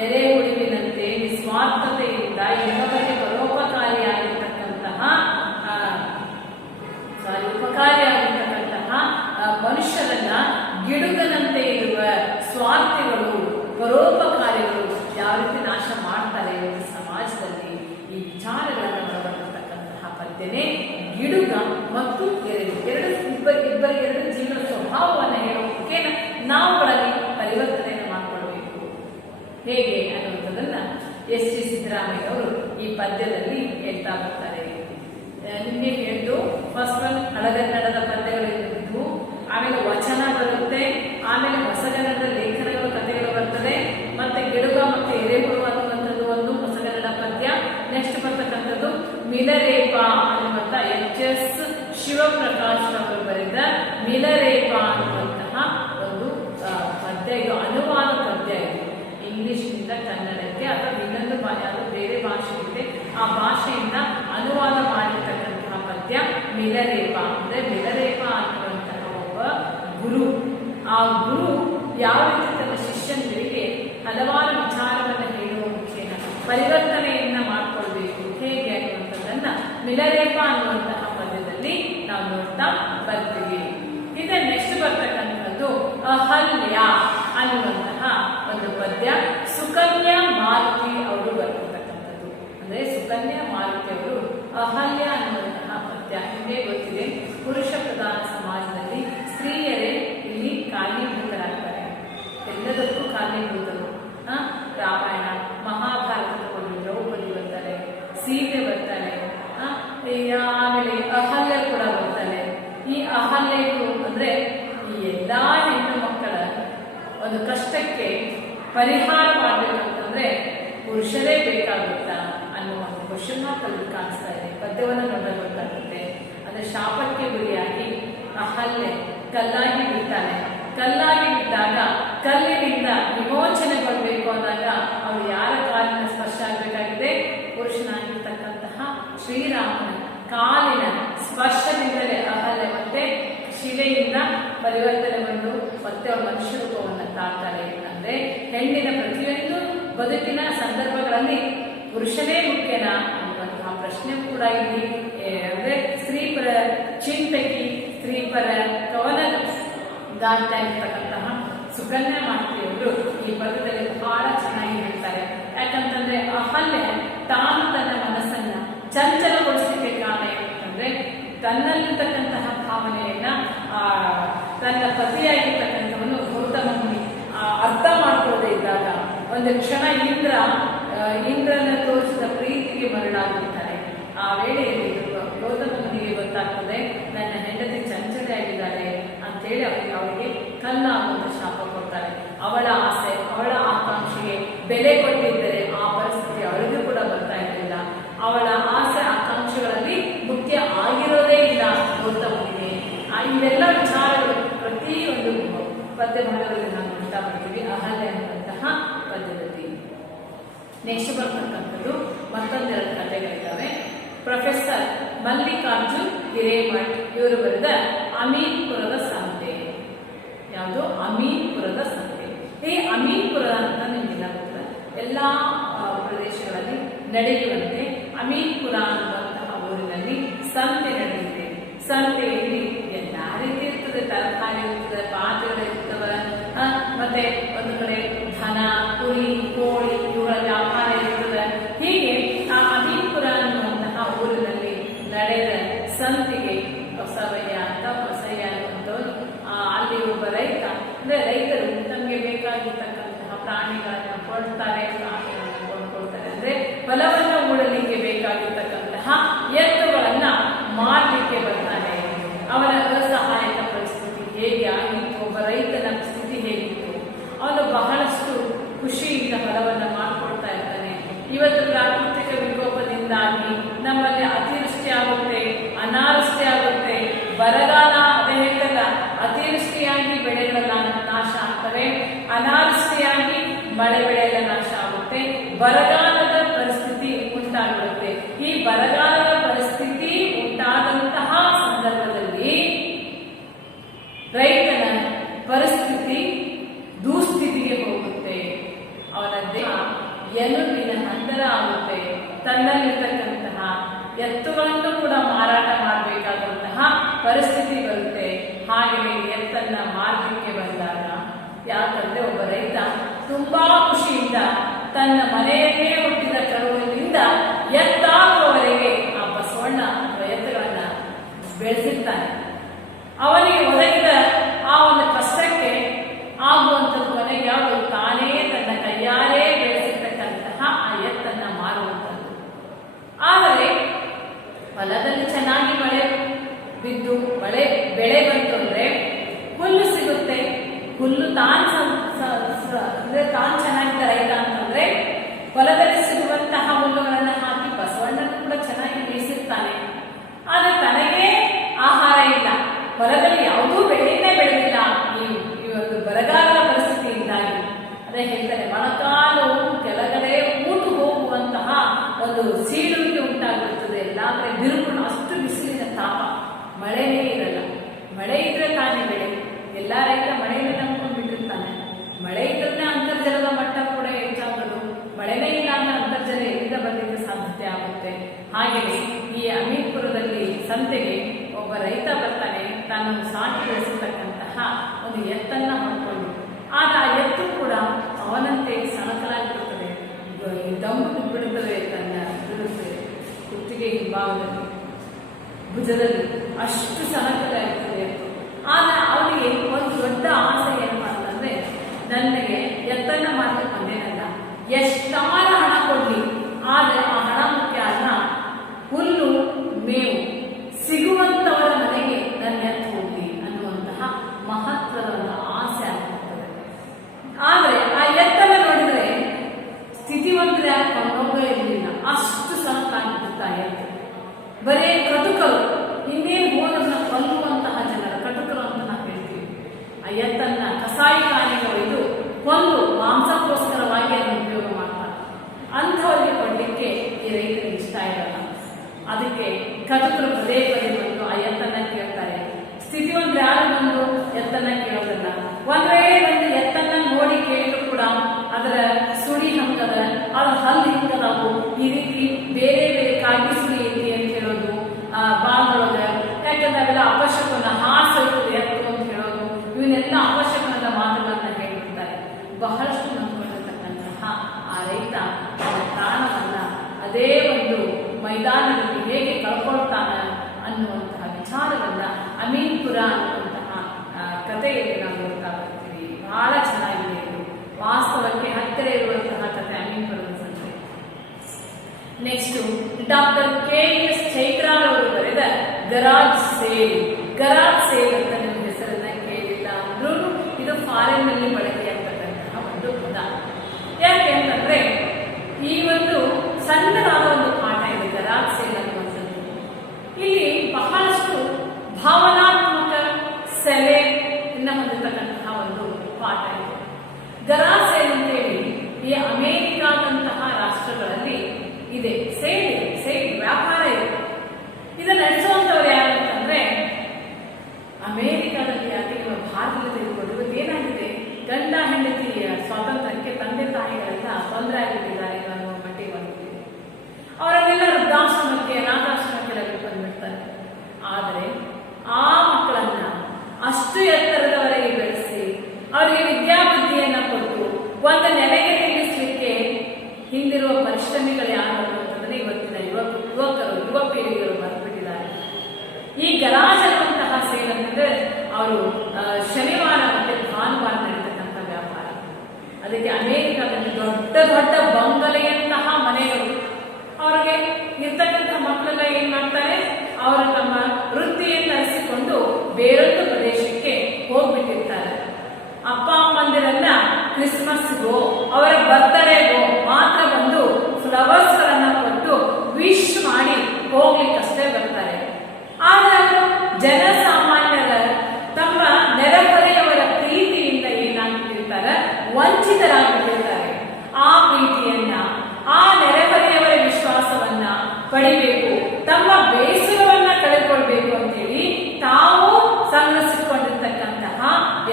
ಎರೆಹುಳುವಿನಂತೆ ನಿಸ್ವಾರ್ಥತೆಯಿಂದ ಇನ್ನೊಬ್ಬರಿಗೆ ಉಪಕಾರಿಯಾಗಿರ್ತಕ್ಕಂತಹ ಮನುಷ್ಯರನ್ನ ಗಿಡುಗನಂತೆ ಇರುವ ಸ್ವಾರ್ಥಿಗಳು, ಪರೋಪಕಾರಿಗಳು ಯಾವ ರೀತಿ ನಾಶ ಮಾಡ್ತಾರೆ ಇವತ್ತು ಸಮಾಜದಲ್ಲಿ. ಈ ವಿಚಾರಗಳನ್ನು ಒಳಗೊಂಡಿರ್ತಕ್ಕಂತಹ ಪದ್ಯನೇ ಗಿಡುಗ ಮತ್ತು ಎರಡು ಜೀವನ ಸ್ವಭಾವವನ್ನು ಹೇಳೋಕೆ ನಾವುಗಳಲ್ಲಿ ಪರಿವರ್ತನೆಯನ್ನು ಮಾಡಿಕೊಳ್ಬೇಕು. ಹೇಗೆ ಅನ್ನುವಂಥದ್ದನ್ನ SG ಸಿದ್ದರಾಮಯ್ಯ ಅವರು ಈ ಪದ್ಯದಲ್ಲಿ ಹೇಳ್ತಾ ಬರ್ತಾರೆ. ನಿಮಗೆ ಹೇಳಿದ್ದು ಫಸ್ಟ್ ಒನ್ ಹಳಗನ್ನಡದ ಪದ್ಯಗಳಿದ್ದು, ಆಮೇಲೆ ವಚನ ಬರುತ್ತೆ, ಆಮೇಲೆ ಹೊಸಗನ್ನಡದ ಲೇಖನಗಳು, ಕಥೆಗಳು ಬರ್ತದೆ, ಮತ್ತೆ ಗಿಡುಗ ಮತ್ತು ಎರೆಹುಳು ಅನ್ನುವಂಥದ್ದು ಒಂದು ಹೊಸಗನ್ನಡ ಪದ್ಯ. ನೆಕ್ಸ್ಟ್ ಬರ್ತಕ್ಕಂಥದ್ದು ಮಿಲರೇಪ ಅನ್ನುವಂಥ HS ಶಿವಪ್ರಕಾಶ್ ಅವರು ಬರೆದ ಮಿಲರೇಪ ಅನ್ನುವಂತಹ ಒಂದು ಪದ್ಯ. ಇದು ಅನುವಾದ ಪದ್ಯ. ಇದು ಇಂಗ್ಲಿಷ್ನಿಂದ ಕನ್ನಡಕ್ಕೆ ಅಥವಾ ಇನ್ನೊಂದು ಬೇರೆ ಭಾಷೆ ಇದೆ, ಆ ಭಾಷೆಯಿಂದ ಅನುವಾದ ಮಾಡಿರ್ತಕ್ಕಂತಹ ಪದ್ಯ ಮಿಲರೇಪ. ಅಂದ್ರೆ ಮಿಲರೇಪ ಅನ್ನುವಂತಹ ಒಬ್ಬ ಗುರು. ಆ ಗುರು ಯಾವ ರೀತಿ ತನ್ನ ಶಿಷ್ಯನಿಗೆ ಹಲವಾರು ವಿಚಾರವನ್ನು ಹೇಳುವ ಮುಖೇನ ಪರಿವರ್ತನೆಯನ್ನ ಮಾಡಿಕೊಳ್ಬೇಕು ಹೇಗೆ ಅನ್ನುವಂಥದ್ದನ್ನ ಮಿಲರೇಪ ಅನ್ನುವಂತಹ ಪದ್ಯದಲ್ಲಿ ನಾವು ನೋಡ್ತಾ ಬರ್ತೀವಿ. ಇದೇ ನೆಕ್ಸ್ಟ್ ಬರ್ತಕ್ಕಂಥದ್ದು ಅಹಲ್ಯ ಅನ್ನುವಂತಹ ಒಂದು ಪದ್ಯ. ಸುಕನ್ಯಾ ಮಾರುತಿ ಅವರು ಬರ್ತಿರ್ತಕ್ಕಂಥದ್ದು. ಅಂದ್ರೆ ಸುಕನ್ಯಾ ಮಾರುತಿ ಅವರು ಅಹಲ್ಯ ಅನ್ನುವಂತಹ ಪದ್ಯ. ನಿಮಗೆ ಗೊತ್ತಿದೆ, ಪುರುಷ ಪ್ರಧಾನ ಸಮಾಜದಲ್ಲಿ ಸ್ತ್ರೀಯರೇ ಇಲ್ಲಿ ಕಾರಣೀಭೂತರಾಗ್ತಾರೆ. ಎಲ್ಲದಕ್ಕೂ ಕಾರಣೀಭೂತರು. ರಾಮಾಯಣ ಮಹಾಭಾರತ ತಗೊಂಡು ದ್ರೌಪದಿ ಬರ್ತಾರೆ, ಸೀತೆ ಬರ್ತಾರೆ, ಆಮೇಲೆ ಅಹಲ್ಯ ಕೂಡ ಬರ್ತಾರೆ. ಈ ಅಹಲ್ಯರು ಅಂದ್ರೆ ಈ ಎಲ್ಲಾ ಹೆಣ್ಣು ಮಕ್ಕಳ ಒಂದು ಕಷ್ಟಕ್ಕೆ ಪರಿಹಾರ ಮಾಡಬೇಕಂತಂದ್ರೆ ಪುರುಷರೇ ಬೇಕಾಗುತ್ತಾ ಅನ್ನುವ ಒಂದು ಕ್ವಶನ್ ಮಾರ್ಕ್ ಅಲ್ಲಿ ಕಾಣಿಸ್ತಾ ಇದೆ. ಪದ್ಯವನ್ನು ನೋಡಲು ಗೊತ್ತಾಗುತ್ತೆ. ಅಂದ್ರೆ ಶಾಪಕ್ಕೆ ಗುರಿಯಾಗಿ ಅಹಲ್ಯೆ ಕಲ್ಲಾಗಿ ಬಿಡ್ತಾನೆ. ಕಲ್ಲಾಗಿ ಬಿದ್ದಾಗ ಕಲ್ಲಿನಿಂದ ವಿಮೋಚನೆಗೊಳ್ಳಬೇಕು ಅಂದಾಗ ಅವಳು ಯಾರ ಕಾಲಿನ ಸ್ಪರ್ಶ ಆಗಬೇಕಾಗಿದೆ? ಪುರುಷನಾಗಿರ್ತಕ್ಕಂತಹ ಶ್ರೀರಾಮನ ಕಾಲಿನ ಸ್ಪರ್ಶದಿಂದಲೇ ಅಹಲ್ಯೆ ಮತ್ತೆ ಶಿಲೆಯಿಂದ ಪರಿವರ್ತನೆಗೊಂಡು ಮತ್ತೆ ಅವರ ಮನುಷ್ಯ ರೂಪವನ್ನು ತಾಳ್ತಾರೆ. ಅಂದ್ರೆ ಹೆಣ್ಣಿನ ಪ್ರತಿಯೊಂದು ಬದುಕಿನ ಸಂದರ್ಭಗಳಲ್ಲಿ ಪುರುಷನೇ ಮುಖ್ಯನಾ ಅನ್ನುವಂತಹ ಪ್ರಶ್ನೆ ಕೂಡ ಇಲ್ಲಿ ಅಂದ್ರೆ ಸ್ತ್ರೀಪರ ಚಿಂತಕಿ ಸ್ತ್ರೀಪರ ಕವನ ಗಾಡ್ತಾ ಇರ್ತಕ್ಕಂತಹ ಸುಕನ್ಯಾ ಮಾತೆಯವರು ಈ ಪದದಲ್ಲಿ ಬಹಳ ಚೆನ್ನಾಗಿ ಹೇಳ್ತಾರೆ. ಯಾಕಂತಂದ್ರೆ ಅಹಲ್ಯೆ ತಾನು ತನ್ನ ಮನಸ್ಸನ್ನ ಚಂಚಲಗೊಳಿಸಲಿಕ್ಕೆ ಕಾರಣ ಏನಂತಂದ್ರೆ ತನ್ನಲ್ಲಿರ್ತಕ್ಕಂತಹ ಭಾವನೆಯನ್ನ ತನ್ನ ಪತಿಯಾಗಿರ್ತಕ್ಕಂಥವನು ಗೌತಮ ಮುನಿ ಅರ್ಥ ಮಾಡ್ಕೊಳ್ಳದೆ ಇದ್ದಾಗ ಒಂದು ಕ್ಷಣ ಇಂದ್ರನ ತೋರಿಸಿದ ಪ್ರೀತಿಗೆ ಮರಳಾಗುತ್ತಾರೆ. ಆ ವೇಳೆಯಲ್ಲಿ ಗೌತಮ ಮುನಿಗೆ ಗೊತ್ತಾಗ್ತದೆ ನನ್ನ ಹೆಂಡತಿ ಚಂಚಲೆ ಆಗಿದ್ದಾರೆ ಅಂತೇಳಿ ಅವರಿಗೆ ಕಲ್ಲಾಗುವಂತ ಶಾಪ ಕೊಡ್ತಾರೆ. ಅವಳ ಆಸೆ ಅವಳ ಆಕಾಂಕ್ಷೆಗೆ ಬೆಲೆ ಕೊಟ್ಟಿದ್ದರೆ ಆ ಪರಿಸ್ಥಿತಿ ಅವಳಿಗೂ ಕೂಡ ಬರ್ತಾ ಇರಲಿಲ್ಲ. ಅವಳ ಆಸೆ ಆಕಾಂಕ್ಷೆಗಳಲ್ಲಿ ಮುಖ್ಯ ಆಗಿರೋದೇ ಇಲ್ಲ ಗೌತಮನಿಗೆ. ಇವೆಲ್ಲ ವಿಚಾರಗಳು ಪ್ರತಿಯೊಂದು ಪದ್ಯ ಮಾಡೋದ್ರಲ್ಲಿ ನಾವು ನೋಡ್ತಾ ಬರ್ತೀವಿ ಅಹಲ್ಯೆ ಅನ್ನುವಂತಹ ಪದ್ಯದಲ್ಲಿ. ನೆಕ್ಸ್ಟ್ ಬರ್ತಕ್ಕಂಥದ್ದು ಮತ್ತೊಂದೆರಡು ಕಥೆಗಳಿದ್ದಾವೆ. ಪ್ರೊಫೆಸರ್ ಮಲ್ಲಿಕಾರ್ಜುನ್ ಹಿರೇಮಠ್ ಇವರು ಬರೆದ ಅಮೀನ್ಪುರದ ಸಂತೆ. ಯಾವುದು? ಅಮೀನ್ಪುರದ ಸಂತೆ. ಈ ಅಮೀನ್ಪುರ ಅಂತ ನಿಮಗೆಲ್ಲ ಗೊತ್ತಿಲ್ಲ, ಎಲ್ಲಾ ಪ್ರದೇಶಗಳಲ್ಲಿ ನಡೆಯುವಂತೆ ಅಮೀನ್ಪುರ ಅನ್ನುವಂತಹ ಊರಿನಲ್ಲಿ ಸಂತೆ ನಡೆಯುತ್ತೆ. ಸಂತೆಯಲ್ಲಿ ಎಲ್ಲಾ ರೀತಿ ಇರ್ತದೆ, ತರಕಾರಿ ಇರ್ತದೆ, ಪಾತ್ರೆಗಳು ಇರ್ತವೆ, ಮತ್ತೆ ಒಂದು ಕಡೆ ಧನ ಕುರಿ ಕೋಳಿ ಇವುಗಳ ವ್ಯಾಪಾರ ಇರ್ತದೆ. ಹೀಗೆ ಆ ಅಮೀನ್ಪುರ ಅನ್ನುವಂತಹ ಊರಿನಲ್ಲಿ ನಡೆದ ಸಂತೆಗೆ ಹೊಸವಯ್ಯ ಅನ್ನುವಂಥವ್ರು ಅಲ್ಲಿ ಒಬ್ಬ ರೈತ, ಅಂದ್ರೆ ರೈತರು ತಮಗೆ ಬೇಕಾಗಿರ್ತಕ್ಕಂತಹ ಪ್ರಾಣಿಗಳನ್ನು ಕೊಡ್ತಾರೆ, ಪ್ರಾಣಿಗಳನ್ನು ಕೊಂಡ್ಕೊಳ್ತಾರೆ. ಅಂದ್ರೆ ಫಲವನ್ನು ಉಳಲಿಕ್ಕೆ ಬೇಕಾಗಿರ್ತಕ್ಕಂತಹ ಎತ್ತುಗಳನ್ನ ಮಾರಲಿಕ್ಕೆ ಬರ್ತಾನೆ. ಅವನ ಅಸಹಾಯಕ ಪರಿಸ್ಥಿತಿ ಹೇಗೆ ಆಗಿತ್ತು, ಒಬ್ಬ ರೈತನ ಸ್ಥಿತಿ ಹೇಗಿತ್ತು, ಅವನು ಬಹಳಷ್ಟು ಖುಷಿಯಿಂದ ಫಲವನ್ನು ಮಾಡಿಕೊಡ್ತಾ ಇರ್ತಾನೆ. ಇವತ್ತು ಪ್ರಾಕೃತಿಕ ವಿಕೋಪದಿಂದಾಗಿ ನಮ್ಮಲ್ಲಿ ಅತಿವೃಷ್ಟಿ ಆಗುತ್ತೆ, ಅನಾವೃಷ್ಟಿ ಆಗುತ್ತೆ, ಬರಗಾಲ. ಅದೇ ಹೇಳ್ತಲ್ಲ, ಅತಿವೃಷ್ಟಿಯಾಗಿ ಬೆಳೆಗಳೆಲ್ಲ ನಾಶ ಆಗ್ತವೆ, ಅನಾವೃಷ್ಟಿಯಾಗಿ ಮಳೆ ಬೆಳೆಯೆಲ್ಲ ನಾಶ ಆಗುತ್ತೆ, ಬರಗಾಲದ ಪರಿಸ್ಥಿತಿ ಉಂಟಾಗಿರುತ್ತೆ. ಈ ಬರಗಾಲದ ಪರಿಸ್ಥಿತಿ ಉಂಟಾದಂತಹ ಸಂದರ್ಭದಲ್ಲಿ ರೈತನ ಪರಿಸ್ಥಿತಿ ದುಸ್ಥಿತಿಗೆ ಹೋಗುತ್ತೆ. ಅವನ ದೇಹ ಎಲುಬಿನ ಹಂದರ ಆಗುತ್ತೆ. ತನ್ನಲ್ಲಿರ್ತಕ್ಕಂತಹ ಎತ್ತುಗಳನ್ನು ಕೂಡ ಮಾರಾಟ ಮಾಡಬೇಕಾದಂತಹ ಪರಿಸ್ಥಿತಿ ಬರುತ್ತೆ. ಹಾಗೆಯೇ ಎತ್ತನ್ನ ಮಾರ್ಗಕ್ಕೆ ಬಂದಾಗ, ಯಾಕಂದ್ರೆ ಒಬ್ಬ ರೈತ ತುಂಬಾ ಖುಷಿಯಿಂದ ತನ್ನ ಮನೆಯನ್ನೇ ಹುಟ್ಟಿದ ಕರುವಿನಿಂದ ಎತ್ತಾಗುವವರೆಗೆ ಆ ಬಸವಣ್ಣ ಎತ್ತುಗಳನ್ನ ಬೆಳೆಸಿರ್ತಾನೆ. ಅವನಿಗೆ ಒದಗಿದ ಆ ಒಂದು ಕಷ್ಟಕ್ಕೆ ಆಗುವಂಥದ್ದು ಕೊನೆಗೆ ಯಾವುದು? ತಾನೇ ತನ್ನ ಕೈಯಾರೇ ಬೆಳೆಸಿರ್ತಕ್ಕಂತಹ ಆ ಎತ್ತನ್ನ ಮಾರುವಂಥದ್ದು. ಆದರೆ ಹೊಲದಲ್ಲಿ ಚೆನ್ನಾಗಿ ಮಳೆ ಬಿದ್ದು ಬೆಳೆ ಬಂತು ಅಂದ್ರೆ ಹುಲ್ಲು ಸಿಗುತ್ತೆ. ಹುಲ್ಲು ಅಂದ್ರೆ ತಾನು ಚೆನ್ನಾಗಿದ್ದ ರೈತ ಅಂತಂದ್ರೆ ಹೊಲದಲ್ಲಿ ಸಿಗುವಂತಹ ಹುಲ್ಲುಗಳನ್ನ ಹಾಕಿ ಬಸವಣ್ಣನ ಕೂಡ ಚೆನ್ನಾಗಿ ಮೇಯಿಸಿರ್ತಾನೆ. ಆದ್ರೆ ತನಗೆ ಆಹಾರ ಇಲ್ಲ, ಹೊಲದಲ್ಲಿ ಯಾವುದೂ ಬೆಳೆಯನ್ನೇ ಬೆಳೆದಿಲ್ಲ. ಈ ಒಂದು ಬರಗಾಲದ ಪರಿಸ್ಥಿತಿಯಿಂದಾಗಿ ಅದೇ ಹೇಳ್ತಾರೆ, ಮೊಣಕಾಲು ಕೆಳಗಡೆ ಊಟು ಹೋಗುವಂತಹ ಒಂದು ಸೀಳುವಿಕೆ ಉಂಟಾಗಿರುತ್ತದೆ. ಎಲ್ಲ ಕಡೆ ಬಿರುಕು, ಅಷ್ಟು ಬಿಸಿಲಿನ ತಾಪ, ಮಳೆನೇ ಇರಲ್ಲ. ಮಳೆ ಇದ್ರೆ ತಾನೇ ಬೆಳೆ. ಎಲ್ಲಾ ರೈತ ಮಳೆಯನ್ನು ನಂಬ್ಕೊಂಡು ಬಿಟ್ಟಿರ್ತಾನೆ. ಮಳೆ ಇದ್ರೆ ಅಂತರ್ಜಲದ ಮಟ್ಟ ಕೂಡ ಹೆಚ್ಚಾಗೋದು. ಮಳೆನೇ ಇಲ್ಲ ಅಂದ್ರೆ ಅಂತರ್ಜಲ ಎಲ್ಲಿಂದ ಬರಲಿಕ್ಕೆ ಸಾಧ್ಯತೆ ಆಗುತ್ತೆ. ಹಾಗೆಯೇ ಈ ಅಮೀನ್ಪುರದಲ್ಲಿ ಸಂತೆಗೆ ಒಬ್ಬ ರೈತ ಬರ್ತಾನೆ, ತಾನು ಸಾಕಿ ಬೆಳೆಸಿರ್ತಕ್ಕಂತಹ ಒಂದು ಎತ್ತನ್ನ ಮಾಡ್ಕೊಂಡು. ಆಗ ಆ ಎತ್ತು ಕೂಡ ಅವನಂತೆ ಸಣಕಲಾಗಿರುತ್ತದೆ, ದಮ್ಮು ಬಿಡುತ್ತದೆ, ತನ್ನ ಬಿಡುತ್ತೆ ಕುತ್ತಿಗೆ ಹಿಂಭಾಗದಲ್ಲಿ, ಭುಜದಲ್ಲಿ ಅಷ್ಟು ಸಣಕಲಾಗಿರ್ತದೆ ಎತ್ತು. ಆಗ ಅವನಿಗೆ ಒಂದು ದೊಡ್ಡ ಆಸೆ ಏನಪ್ಪಾ ಅಂತಂದ್ರೆ, ನನಗೆ ಎತ್ತನ್ನ ಮಾರ್ಲಿಕ್ಕೆ ಬಂದೇನಲ್ಲ, ಎಷ್ಟಾರ ಹಣ ಕೊಡ್ಲಿ, ಆದ್ರೆ ಆ ಹಣ ಮುಖ್ಯ ಅಲ್ಲ, ಹುಲ್ಲು ಮೇವು ಸಿಗುವಂತವರ ಮನೆಗೆ ನನ್ನ ಎತ್ತು ಹೋಗ್ಲಿ ಅನ್ನುವಂತಹ ಮಹತ್ವದ ಆಸೆ ಆಗ್ತದೆ. ಆದ್ರೆ ಆ ಎತ್ತನ್ನು ಅಮೀನ್ಪುರ ಅನ್ನುವಂತಹ ಕಥೆಯಲ್ಲಿ ನಾವು ನೋಡ್ತಾ ಬರ್ತೀವಿ. ಬಹಳ ಚೆನ್ನಾಗಿದೆ ಇದು, ವಾಸ್ತವಕ್ಕೆ ಹತ್ತಿರ ಇರುವಂತಹ ಕಥೆ ಅಮೀನ್ಪುರದ ಸಂತೆ. ನೆಕ್ಸ್ಟ್ ಡಾಕ್ಟರ್ KS ಚೈತ್ರಾಲ್ ಅವರು ಬರೆದ ಗರಾಜ್ ಸೇಲ್. ಗರಾಜ್ ಸೇಲ್ ಅಂತ ನಿಮ್ಮ ಹೆಸರನ್ನ ಕೇಳಿಲ್ಲ ಅಂದ್ರೂ ಇದು ಫಾರಿನ್ ನಲ್ಲಿ ಬಳಕೆಯಾಗ್ತಕ್ಕಂತಹ ಒಂದು ಪದ. ಯಾಕೆ ಅಂತಂದ್ರೆ ಈ ಒಂದು ಸಣ್ಣದಾದ ಒಂದು ಪಾಠ ಇದೆ ಗರಾಜ್ ಸೇಲ್ ಅನ್ನುವಂಥದ್ದು. ಇಲ್ಲಿ ಬಹಳಷ್ಟು ಭಾವನಾತ್ಮಕ ಸೆಲೆಯನ್ನ ಹೊಂದಿರತಕ್ಕಂತಹ ಒಂದು ಪಾಠ ಇದೆ. ಗರಾಜ್ ಸೇಲ್ ಅಂತೇಳಿ ಈ ಅಮೆರಿಕಾದಂತಹ ರಾಷ್ಟ್ರಗಳಲ್ಲಿ ಇದೆ. ಸೇಲ್ ವ್ಯಾಪಾರ ಇದೆ. ಇದನ್ನ ನಡೆಸುವಂತವ್ರು ಯಾರು ಅಂತಂದ್ರೆ ಅಮೆರಿಕಾದಲ್ಲಿ ಯಾಕೆ ನಿಮ್ಮ ಭಾರತದಲ್ಲಿ ಇರ್ಬೋದು. ಇವತ್ತು ಏನಾಗಿದೆ, ಗಂಡ ಹೆಂಡತಿಯ ಸ್ವಾತಂತ್ರ್ಯಕ್ಕೆ ತಂದೆ ತಾಯಿಗಳೆಲ್ಲ ತೊಂದರೆ ಆಗಿಬಿಟ್ಟಿದ್ದಾರೆ ಅನ್ನುವ ಮಟ್ಟಿಗೆ ಬಂದಿದೆ. ಅವರನ್ನೆಲ್ಲ ವೃದ್ಧಾಶ್ರಮಕ್ಕೆ ಅನಾಥಾಶ್ರಮಕ್ಕೆ ಬಂದ್ಬಿಡ್ತಾರೆ. ಆದರೆ ಆ ಮಕ್ಕಳನ್ನ ಅಷ್ಟು ಎತ್ತರದವರೆಗೆ ಬೆಳೆಸಿ ಅವರಿಗೆ ವಿದ್ಯಾಬುದ್ಧಿಯನ್ನ ಕೊಟ್ಟು ಒಂದು ನೆಲೆಗೆ ನಿಲ್ಲಿಸಲಿಕ್ಕೆ ಹಿಂದಿರುವ ಪರಿಶ್ರಮಿಗಳು ಯಾರು ಅಂತಂದ್ರೆ ಇವತ್ತಿನ ಯುವ ಪೀಳಿಗೆಗಳು ಬಂದ್ಬಿಟ್ಟಿದ್ದಾರೆ. ಈ ಗರಾಜ್ ಅನ್ನುವಂತಹ ಸೇಲ್ ಅಂತಂದ್ರೆ ಅವರು ಶನಿವಾರ ಮತ್ತೆ ಭಾನುವಾರ ನಡೀತಕ್ಕಂಥ ವ್ಯಾಪಾರ. ಅದಕ್ಕೆ ಅಮೆರಿಕದಲ್ಲಿ ದೊಡ್ಡ ದೊಡ್ಡ ಬಂಗಲೆಯಂತಹ ಮನೆಗಳು. ಅವ್ರಿಗೆ ಇರ್ತಕ್ಕಂಥ ಮಕ್ಕಳೆಲ್ಲ ಏನ್ ಮಾಡ್ತಾರೆ, ಅವರು ತಮ್ಮ ವೃತ್ತಿಯನ್ನು ಅರಿಸಿಕೊಂಡು ಬೇರೊಂದು ಪ್ರದೇಶಕ್ಕೆ ಹೋಗ್ಬಿಟ್ಟಿರ್ತಾರೆ. ಅಪ್ಪ ಅಮ್ಮಂದಿರನ್ನ ಕ್ರಿಸ್ಮಸ್ಗೋ ಅವರ ಬರ್ತ್ಡೇಗೋ ಮಾತ್ರ ಬಂದು ಫ್ಲವರ್ಸ್ ಗಳನ್ನ ಕೊಟ್ಟು ವಿಶ್ ಮಾಡಿ ಹೋಗ್ಲಿಕ್ಕಷ್ಟೇ ಬರ್ತಾರೆ. ಆದ್ರೆ ಅವರು ಜನಸಾಮಾನ್ಯರ ತಮ್ಮ ನೆರೆಹೊರೆಯವರ ಪ್ರೀತಿಯಿಂದ ಏನಾಗ್ತಿರ್ತಾರೆ, ವಂಚಿತರಾಗಿರ್ತಾರೆ. ಆ ಪ್ರೀತಿಯನ್ನ, ಆ ನೆರೆಹೊರೆಯವರ ವಿಶ್ವಾಸವನ್ನ ಪಡಿಬೇಕು, ತಮ್ಮ ಬೇಸರವನ್ನ ಕಳೆದುಕೊಳ್ಬೇಕು ಅಂತೇಳಿ ತಾವು ಸಂಗ್ರಹಿಸಿಕೊಂಡಿರ್ತಕ್ಕಂತಹ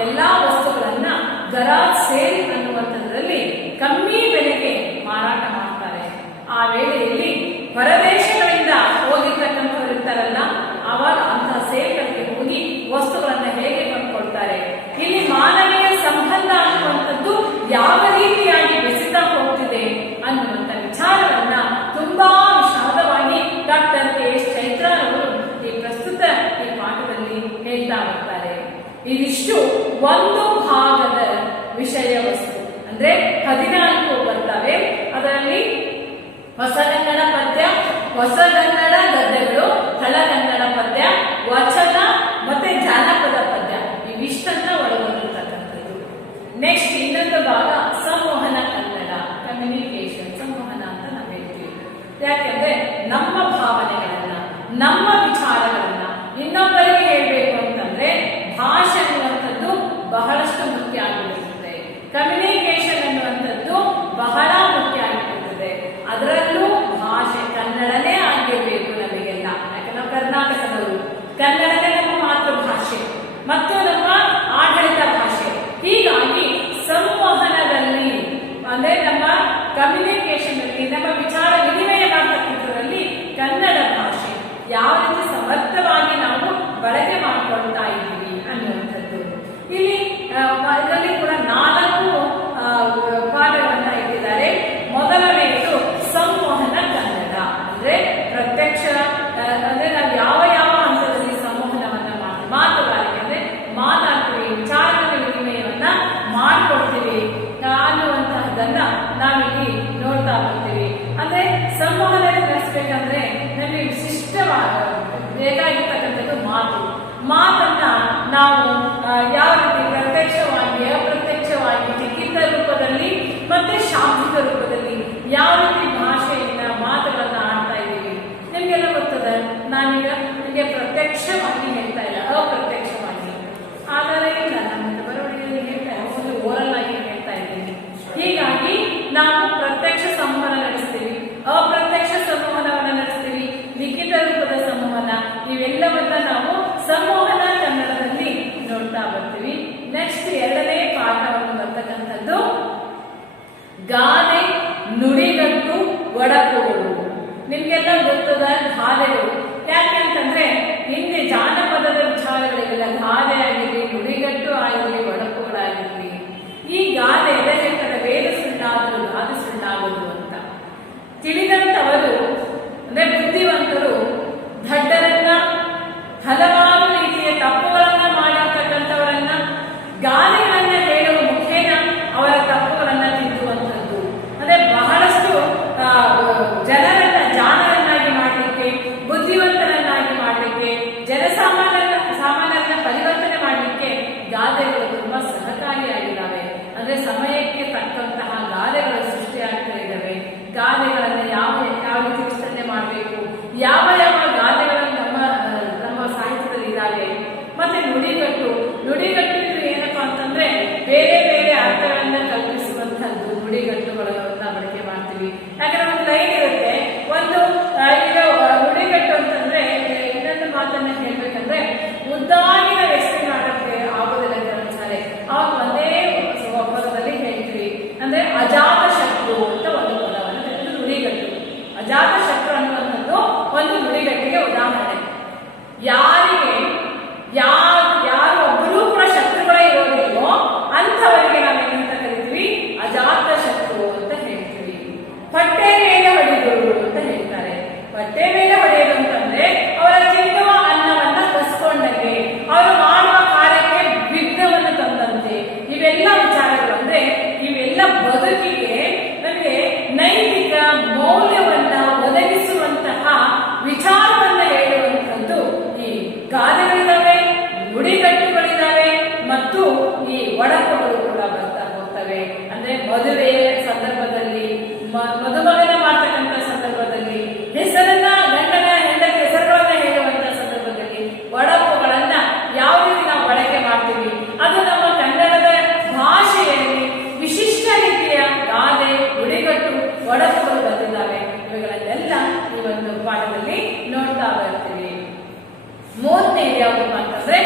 ಎಲ್ಲಾ ವಸ್ತುಗಳನ್ನ ಗರಾಜ್ ಸೇಲ್ ಅನ್ನುವಂಥದ್ರಲ್ಲಿ ಕಮ್ಮಿ ಬೆಲೆಗೆ ಮಾರಾಟ ಮಾಡ್ತಾರೆ. ಆ ವೇಳೆಯಲ್ಲಿ ಹೊರದೇಶಗಳಿಂದ ಹೋಗಿರ್ತಕ್ಕಂಥವ್ರು ಇರ್ತಾರಲ್ಲ, ಅವಾಗ ಅಂತಹ ಸೇಲ್ಗಳಿಗೆ ಹೋಗಿ ವಸ್ತುಗಳನ್ನ ಹೇಗೆ ಕೊಂಡ್ಕೊಳ್ತಾರೆ, ಇಲ್ಲಿ ಮಾನವೀಯ ಸಂಬಂಧ ಅನ್ನುವಂಥದ್ದು ಯಾವ ರೀತಿಯಾಗಿ ಬೆಸೀತಾ ಹೋಗ್ತಿದೆ ಅನ್ನುವಂಥ ವಿಚಾರವನ್ನ ತುಂಬಾ ವಿಷಾದವಾಗಿ ಡಾಕ್ಟರ್ KS ಚೈತ್ರಾಲ್ ಅವರು ಈ ಪ್ರಸ್ತುತ ಈ ಪಾಠದಲ್ಲಿ ಹೇಳ್ತಾ ಬರ್ತಾರೆ. ಇದಿಷ್ಟು ಒಂದು ಭಾಗದ ವಿಷಯ ವಸ್ತು. ಅಂದ್ರೆ 14 ಬರ್ತವೆ. ಅದರಲ್ಲಿ ಹೊಸಗನ್ನಡ ಪದ್ಯ, ಹೊಸಗನ್ನಡ ಗದ್ಯಗಳು, ಹಳಗನ್ನಡ ಪದ್ಯ, ವಚನ ಮತ್ತೆ ಜಾನಪದ ಪದ್ಯ, ಇವಿಷ್ಟನ್ನ ಒಳಗೊಂಡಿರ್ತಕ್ಕಂಥದ್ದು. ನೆಕ್ಸ್ಟ್ ಇನ್ನೊಂದು ಭಾಗ ಸಂವಹನ ಕನ್ನಡ, ಕಮ್ಯುನಿಕೇಶನ್, ಸಂವಹನ ಅಂತ ನಾವು ಹೇಳ್ತೀವಿ. ಯಾಕೆಂದ್ರೆ ನಮ್ಮ ಭಾವನೆಗಳನ್ನ, ನಮ್ಮ ವಿಚಾರಗಳನ್ನ ಇನ್ನೊಬ್ಬರಿಗೆ ಹೇಳ್ಬೇಕು ಅಂತಂದ್ರೆ ಭಾಷೆ ಅನ್ನುವಂಥದ್ದು ಬಹಳಷ್ಟು ಮುಖ್ಯ ಆಗಿರುತ್ತದೆ. ಕಮ್ಯುನಿಕೇಶನ್ ಅನ್ನುವಂಥದ್ದು ಬಹಳ ಮುಖ್ಯ ಆಗಿರುತ್ತದೆ. ಅದರಲ್ಲೂ ಭಾಷೆ ಕನ್ನಡನೇ ಆಗಿರ್ಬೇಕು ನಮಗೆಲ್ಲ. ಯಾಕಂದ್ರೆ ನಾವು ಕರ್ನಾಟಕದವರು, ಕನ್ನಡನೇ ನಮ್ಮ ಮಾತೃಭಾಷೆ ಮತ್ತು ನಮ್ಮ ಆಡಳಿತ ಭಾಷೆ. ಹೀಗಾಗಿ ಸಂವಹನದಲ್ಲಿ ಅಂದ್ರೆ ನಮ್ಮ ಕಮ್ಯುನಿಕೇಶನ್ ಅಲ್ಲಿ, ನಮ್ಮ ವಿಚಾರ ವಿನಿಮಯ ಮಾಡ್ತಕ್ಕಂಥದ್ರಲ್ಲಿ ಕನ್ನಡ ಭಾಷೆ ಯಾವ ರೀತಿ ಸಮರ್ಥವಾಗಿ ನಾವು ಬಳಕೆ ಮಾಡಿಕೊಳ್ತಾ ಇದ್ದೀವಿ ಅನ್ನುವಂಥದ್ದು. ಇಲ್ಲಿ ಇದರಲ್ಲಿ ಕೂಡ 4 ಪಾಠಗಳನ್ನ ಇಟ್ಟಿದ್ದಾರೆ. ಮೊದಲನೆಯದು ಸಂವಹನ ಕನ್ನಡ. ಅಂದ್ರೆ ಪ್ರತ್ಯಕ್ಷ ಅಂದ್ರೆ ನಾವು ಯಾವ ಯಾವ ಹಂತದಲ್ಲಿ ಸಂವಹನವನ್ನ ಮಾತುಗಾರಿಕೆ ಅಂದ್ರೆ ಮಾತಾಡ್ತೀವಿ, ವಿಚಾರಗಳ ವಿನಿಮಯವನ್ನ ಮಾಡಿಕೊಡ್ತೀವಿ ಅನ್ನುವಂತಹದನ್ನ ನಾವಿಲ್ಲಿ ನೋಡ್ತಾ ಬರ್ತೀವಿ. ಅಂದ್ರೆ ಸಂವಹನ ನಡೆಸಬೇಕಂದ್ರೆ ನಮಗೆ ವಿಶಿಷ್ಟವಾದ ಬೇಕಾಗಿರ್ತಕ್ಕಂಥದ್ದು ಮಾತನ್ನ ನಾವು ಯಾವ ರೀತಿ ಪ್ರತ್ಯಕ್ಷವಾಗಿ, ಅಪ್ರತ್ಯಕ್ಷವಾಗಿ, ಲಿಖಿತ ರೂಪದಲ್ಲಿ ಮತ್ತೆ ಶಾಬ್ದಿಕ ರೂಪದಲ್ಲಿ ಯಾವ ರೀತಿ ಭಾಷೆಯಿಂದ ಮಾತುಗಳನ್ನ ಆಡ್ತಾ ಇದ್ದೀವಿ ನಿಮ್ಗೆಲ್ಲ ಗೊತ್ತದ. ನಾನೀಗ ನಿಮಗೆ ಪ್ರತ್ಯಕ್ಷವಾಗಿ ಹೇಳ್ತಾ ಇಲ್ಲ, ಅಪ್ರತ್ಯಕ್ಷವಾಗಿ. ಆದರೆ ಇಲ್ಲ, ನಮ್ಮ ಬರವಣಿಗೆಯಲ್ಲಿ ಹೇಳ್ತಾ ಒಂದು ಓರಲ್ ಆಗಿ ಹೇಳ್ತಾ ಇದ್ದೀನಿ. ಹೀಗಾಗಿ ನಾವು ಪ್ರತ್ಯಕ್ಷ ಸಂವಹನ ನಡೆಸ್ತೀವಿ, ಅಪ್ರತ್ಯಕ್ಷ ಸಂವಹನವನ್ನು ನಡೆಸ್ತೀವಿ, ಲಿಖಿತ ರೂಪದ ಸಂವಹನ, ಇವೆಲ್ಲವನ್ನ ನಾವು ಸಂವಹನ ಕನ್ನಡದಲ್ಲಿ ನೋಡ್ತಾ ಬರ್ತೀವಿ. ನೆಕ್ಸ್ಟ್ 2ನೇ ಪಾಠವನ್ನು ಬರ್ತಕ್ಕಂಥದ್ದು ಗಾದೆ, ನುಡಿಗಟ್ಟು, ಒಡಕುಗಳು. ನಿಮ್ಗೆಲ್ಲ ಗೊತ್ತದ ಗಾದೆಗಳು. ಯಾಕೆ ಅಂತಂದ್ರೆ ಹಿಂದೆ ಜಾನಪದದ ವಿಚಾರಗಳಿಗೆಲ್ಲ ಗಾದೆ ಆಗಿರಲಿ, ನುಡಿಗಟ್ಟು ಆಗಿರಲಿ, ಒಡಕುಗಳಾಗಿರಲಿ. ಈ ಗಾದೆ ಎದೆಗೆಟ್ಟದ ವೇದ ಸುಳ್ಳಾದರೂ ಗಾದೆ ಸುಳ್ಳಾಗದು ಅಂತ ತಿಳಿದಂತವರು ಅಂದ್ರೆ ಬುದ್ಧಿವಂತರು ದಡ್ಡರನ್ನ ಹಲವಾರು ರೀತಿಯ ಸಮಯಕ್ಕೆ ತಕ್ಕಂತಹ ಗಾದೆಗಳು ಸೃಷ್ಟಿಯಾಗ್ತಾ ಇದ್ದಾವೆ. ಗಾದೆಗಳನ್ನು ಯಾವ ರೀತಿ ವಿಸ್ತರಣೆ ಮಾಡಬೇಕು, ಯಾವ ಗಾದೆಗಳನ್ನು ನಮ್ಮ ಸಾಹಿತ್ಯದಲ್ಲಿ ಇದ್ದಾವೆ. ಮತ್ತೆ ನುಡಿಗಟ್ಟು ಏನಪ್ಪಾ ಅಂತಂದ್ರೆ ಬೇರೆ ಬೇರೆ ಅರ್ಥಗಳನ್ನ ಕಲ್ಪಿಸುವಂತಹದ್ದು ನುಡಿಗಟ್ಟುಗಳನ್ನ ಬಳಕೆ ಮಾಡ್ತೀವಿ. ಯಾಕಂದ್ರೆ ಒಂದು ಲೈನ್ ಇರುತ್ತೆ, ಒಂದು ಈಗ ನುಡಿಗಟ್ಟು ಅಂತಂದ್ರೆ ಇನ್ನೊಂದು ಮಾತನ್ನ ಹೇಳ್ಬೇಕಂದ್ರೆ ಮುದ್ದಾಗಿನ ಹೆಸರಿನ ಆಟಕ್ಕೆ ಆಗೋದಿಲ್ಲ ಕೆಲವೊಂದ್ಸಾರಿ. ಆವಾಗ ಒಂದೇ ಪದದಲ್ಲಿ ಹೇಳ್ತೀವಿ. ಅಂದ್ರೆ ಅಜಾತ ಶತ್ರು ಅಂತ ಒಂದು ಪದವನ್ನು ನುಡಿಗಟ್ಟು. ಅಜಾತ ಶತ್ರು ಅನ್ನುವಂಥದ್ದು ಒಂದು ನುಡಿಗಟ್ಟಿಗೆ ಉದಾಹರಣೆ. ಯಾರು ಒಬ್ಬರೂ ಕೂಡ ಶತ್ರುಗಳೇ ಇರೋದಿಲ್ವೋ ಅಂಥವರಿಗೆ ನಾವೇನಂತ ಕರಿತೀವಿ, ಅಜಾತ ಶತ್ರು ಅಂತ ಹೇಳ್ತೀವಿ. ಹೊಟ್ಟೆ ಮೇಲೆ ಹೊಡೆದರು ಅಂತ ಹೇಳ್ತಾರೆ. ಹೊಟ್ಟೆ ಮೇಲೆ ಹೊಡೆಯೋದು ಅಂತಂದ್ರೆ ಅವರ ತಿನ್ನುವ ಅನ್ನವನ್ನ ಕಸ್ಕೊಂಡಂತೆ, ಅವರು ಮಾಡುವ ಕಾರ್ಯಕ್ಕೆ ವಿಘ್ನವನ್ನು ತಂದಂತೆ. ಇವೆಲ್ಲ ವಿಚಾರಗಳು ಅಂದ್ರೆ ಇವೆಲ್ಲ ಬದುಕಿಗೆ ನಮಗೆ ನೈತಿಕ ಮೌಲ್ಯವನ್ನ ಒದಗಿಸುವಂತಹ ವಿಚಾರವನ್ನ ಹೇಳುವಂಥದ್ದು ಈ ಗಾದೆಗಳಿದ್ದಾವೆ, ನುಡಿಗಟ್ಟುಗಳಿದ್ದಾವೆ ಮತ್ತು ಈ ಒಡಕುಗಳು ಕೂಡ ಬರ್ತಾ ಹೋಗ್ತವೆ. ಅಂದ್ರೆ ಮದುವೆಯ ಸಂದರ್ಭದಲ್ಲಿ, ಮದುಮಗನ ಮಾಡ್ತಕ್ಕಂಥ ಸಂದರ್ಭದಲ್ಲಿ, ಹೆಸರನ್ನ ಗಂಡನ ಹೆಂಡತಿ ಹೆಸರುಗಳನ್ನ ಹೇಳುವಂತಹ ಸಂದರ್ಭದಲ್ಲಿ ಒಡಕುಗಳನ್ನ ಯಾವ ರೀತಿ ನಾವು ಬಳಕೆ ಮಾಡ್ತೀವಿ, ಅದು ನಮ್ಮ ಕನ್ನಡದ ಭಾಷೆಯಲ್ಲಿ ವಿಶಿಷ್ಟ ರೀತಿಯ ಗಾದೆ, ನುಡಿಗಟ್ಟು, ಒಡಕುಗಳು ಬಂದಿದ್ದಾವೆ. ಇವುಗಳನ್ನೆಲ್ಲ ಈ ಒಂದು ಪಾಠದಲ್ಲಿ ನೋಡ್ತಾ ಬರ್ತೀವಿ. ಮೂರನೇದು ಯಾವುದಪ್ಪ ಅಂತಂದ್ರೆ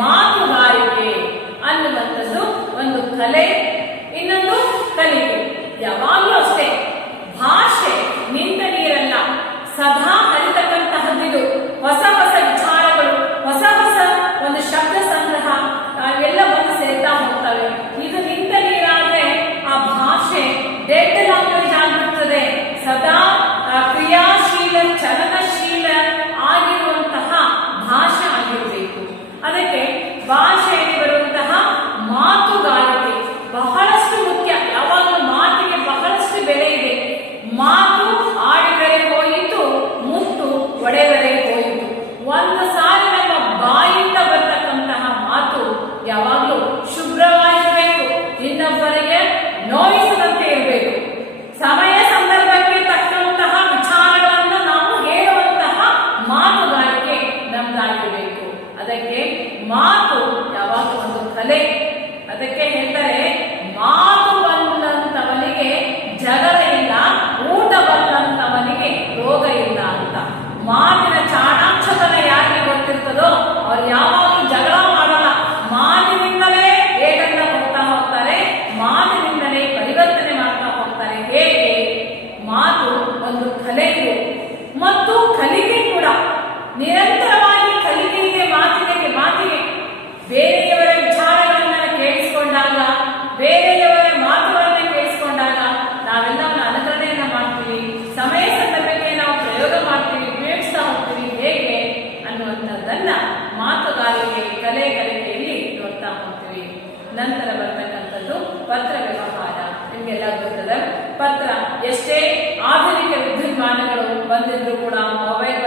ಮಾತುಗಾರಿಕೆ ಅನ್ನುವಂಥದ್ದು ಒಂದು ಕಲೆ, ಇನ್ನೊಂದು ಕಲಿಕೆ. ಯಾವಾಗಲೂ ಅಷ್ಟೇ ಭಾಷೆ ನಿಂತ ನೀರಲ್ಲ, ಸದಾ ಹರಿತಕ್ಕಂತಹದ್ದು. ಹೊಸ ಹೊಸ ವಿಚಾರಗಳು, ಹೊಸ ಹೊಸ ಒಂದು ಶಬ್ದ ಸಂಗ್ರಹ ಎಲ್ಲ ಬಂದು ಸೇರ್ತಾ ಹೋಗ್ತವೆ. ಇದು ನಿಂತ ನೀರಾದ್ರೆ ಆ ಭಾಷೆ ಡೆಡ್ ಲ್ಯಾಂಗ್ವೇಜ್ ಆಗಿರುತ್ತದೆ. ಸದಾ ಕ್ರಿಯಾಶೀಲ, ಚಲನಶೀಲ ಆಗಿರುವಂತಹ ಭಾಷೆ ಆಗಿರಬೇಕು. ಅದಕ್ಕೆ ಭಾಷೆಯಲ್ಲಿ ಬರುವಂತಹ ಮಾತುಗಾರಿಕೆ ಬಹಳಷ್ಟು ಮುಖ್ಯ. ಯಾವಾಗಲೂ ಮಾತಿಗೆ ಬಹಳಷ್ಟು ಬೆಲೆ ಇದೆ. ಮಾತು ಆಡಿದರೆ ಹೋಯಿತು, ಮುತ್ತು ಒಡೆದರೆ ಹೋಯಿತು. ಒಂದು ಸಾರಿ ನಮ್ಮ ಬಾಯಿಂದ ಬರ್ತಕ್ಕಂತಹ ಮಾತು ಯಾವಾಗಲೂ ಶುಭ್ರವಾಗಿರಬೇಕು, ಇನ್ನೊಬ್ಬರಿಗೆ ನೋಯಿಸದಂತೆ ಇರಬೇಕು. ಸಮಯ ಸಂದರ್ಭಕ್ಕೆ ತಕ್ಕಂತಹ ವಿಚಾರಗಳನ್ನು ನಾವು ಹೇಳುವಂತಹ ಮಾತುಗಾರಿಕೆ ನಮ್ದಾಗಿರಬೇಕು. ಅದಕ್ಕೆ ಮಾತು ಯಾವಾಗ ಒಂದು ಕಲೆ. ಅದಕ್ಕೆ ಹೇಳ್ತಾರೆ, ಮಾತು ಬಂದಂತವನಿಗೆ ಜಗಳ ಇಲ್ಲ, ಊಟ ಬಂದಂತವನಿಗೆ ರೋಗ ಇಲ್ಲ ಅಂತ. ಮಾತಿನ ಚಾಣಾಕ್ಷತನ ಯಾರಿಗೆ ಗೊತ್ತಿರ್ತದೋ ಅವ್ರು ಯಾವಾಗಲೂ ಜಗಳ ಮಾಡಲ್ಲ. ಮಾತಿನಿಂದಲೇ ವೇಗನ್ನ ಹೋಗ್ತಾ ಹೋಗ್ತಾರೆ, ಮಾತಿನಿಂದಲೇ ಪರಿವರ್ತನೆ ಮಾಡ್ತಾ ಹೋಗ್ತಾರೆ. ಹೇಗೆ? ಮಾತು ಒಂದು ಕಲೆ ಇದೆ ಮತ್ತು ಕಲಿಕೆ ಕೂಡ. ನಿರಂತರವಾಗಿ ಕಲಿಕೆ ಇದೆ ಮಾತಿಗೆ. ಬೇರೆಯವರ ವಿಚಾರಗಳನ್ನ ಕೇಳಿಸಿಕೊಂಡಾಗ, ಬೇರೆಯವರ ಮಾತುಗಳನ್ನ ಕೇಳಿಸಿಕೊಂಡಾಗ ನಾವೆಲ್ಲವನ್ನ ಅನುಕರಣೆಯನ್ನ ಮಾಡ್ತೀವಿ. ಸಮಯ ಸಂದರ್ಭಕ್ಕೆ ನಾವು ಪ್ರಯೋಗ ಮಾಡ್ತೀವಿ, ಉಪಯೋಗಿಸ್ತಾ ಹೋಗ್ತೀವಿ. ಹೇಗೆ ಅನ್ನುವಂಥದ್ದನ್ನ ಮಾತುಗಾರಿಕೆ, ಕಲಿಕೆಯಲ್ಲಿ ನೋಡ್ತಾ ಹೋಗ್ತೀವಿ. ನಂತರ ಬರ್ತಕ್ಕಂಥದ್ದು ಪತ್ರ ವ್ಯವಹಾರ. ನಿಮ್ಗೆಲ್ಲ ಗೊತ್ತದ, ಪತ್ರ ಎಷ್ಟೇ ಆಧುನಿಕ ವಿದ್ಯುನ್ಮಾನಗಳು ಬಂದಿದ್ರು ಕೂಡ, ಮೊಬೈಲ್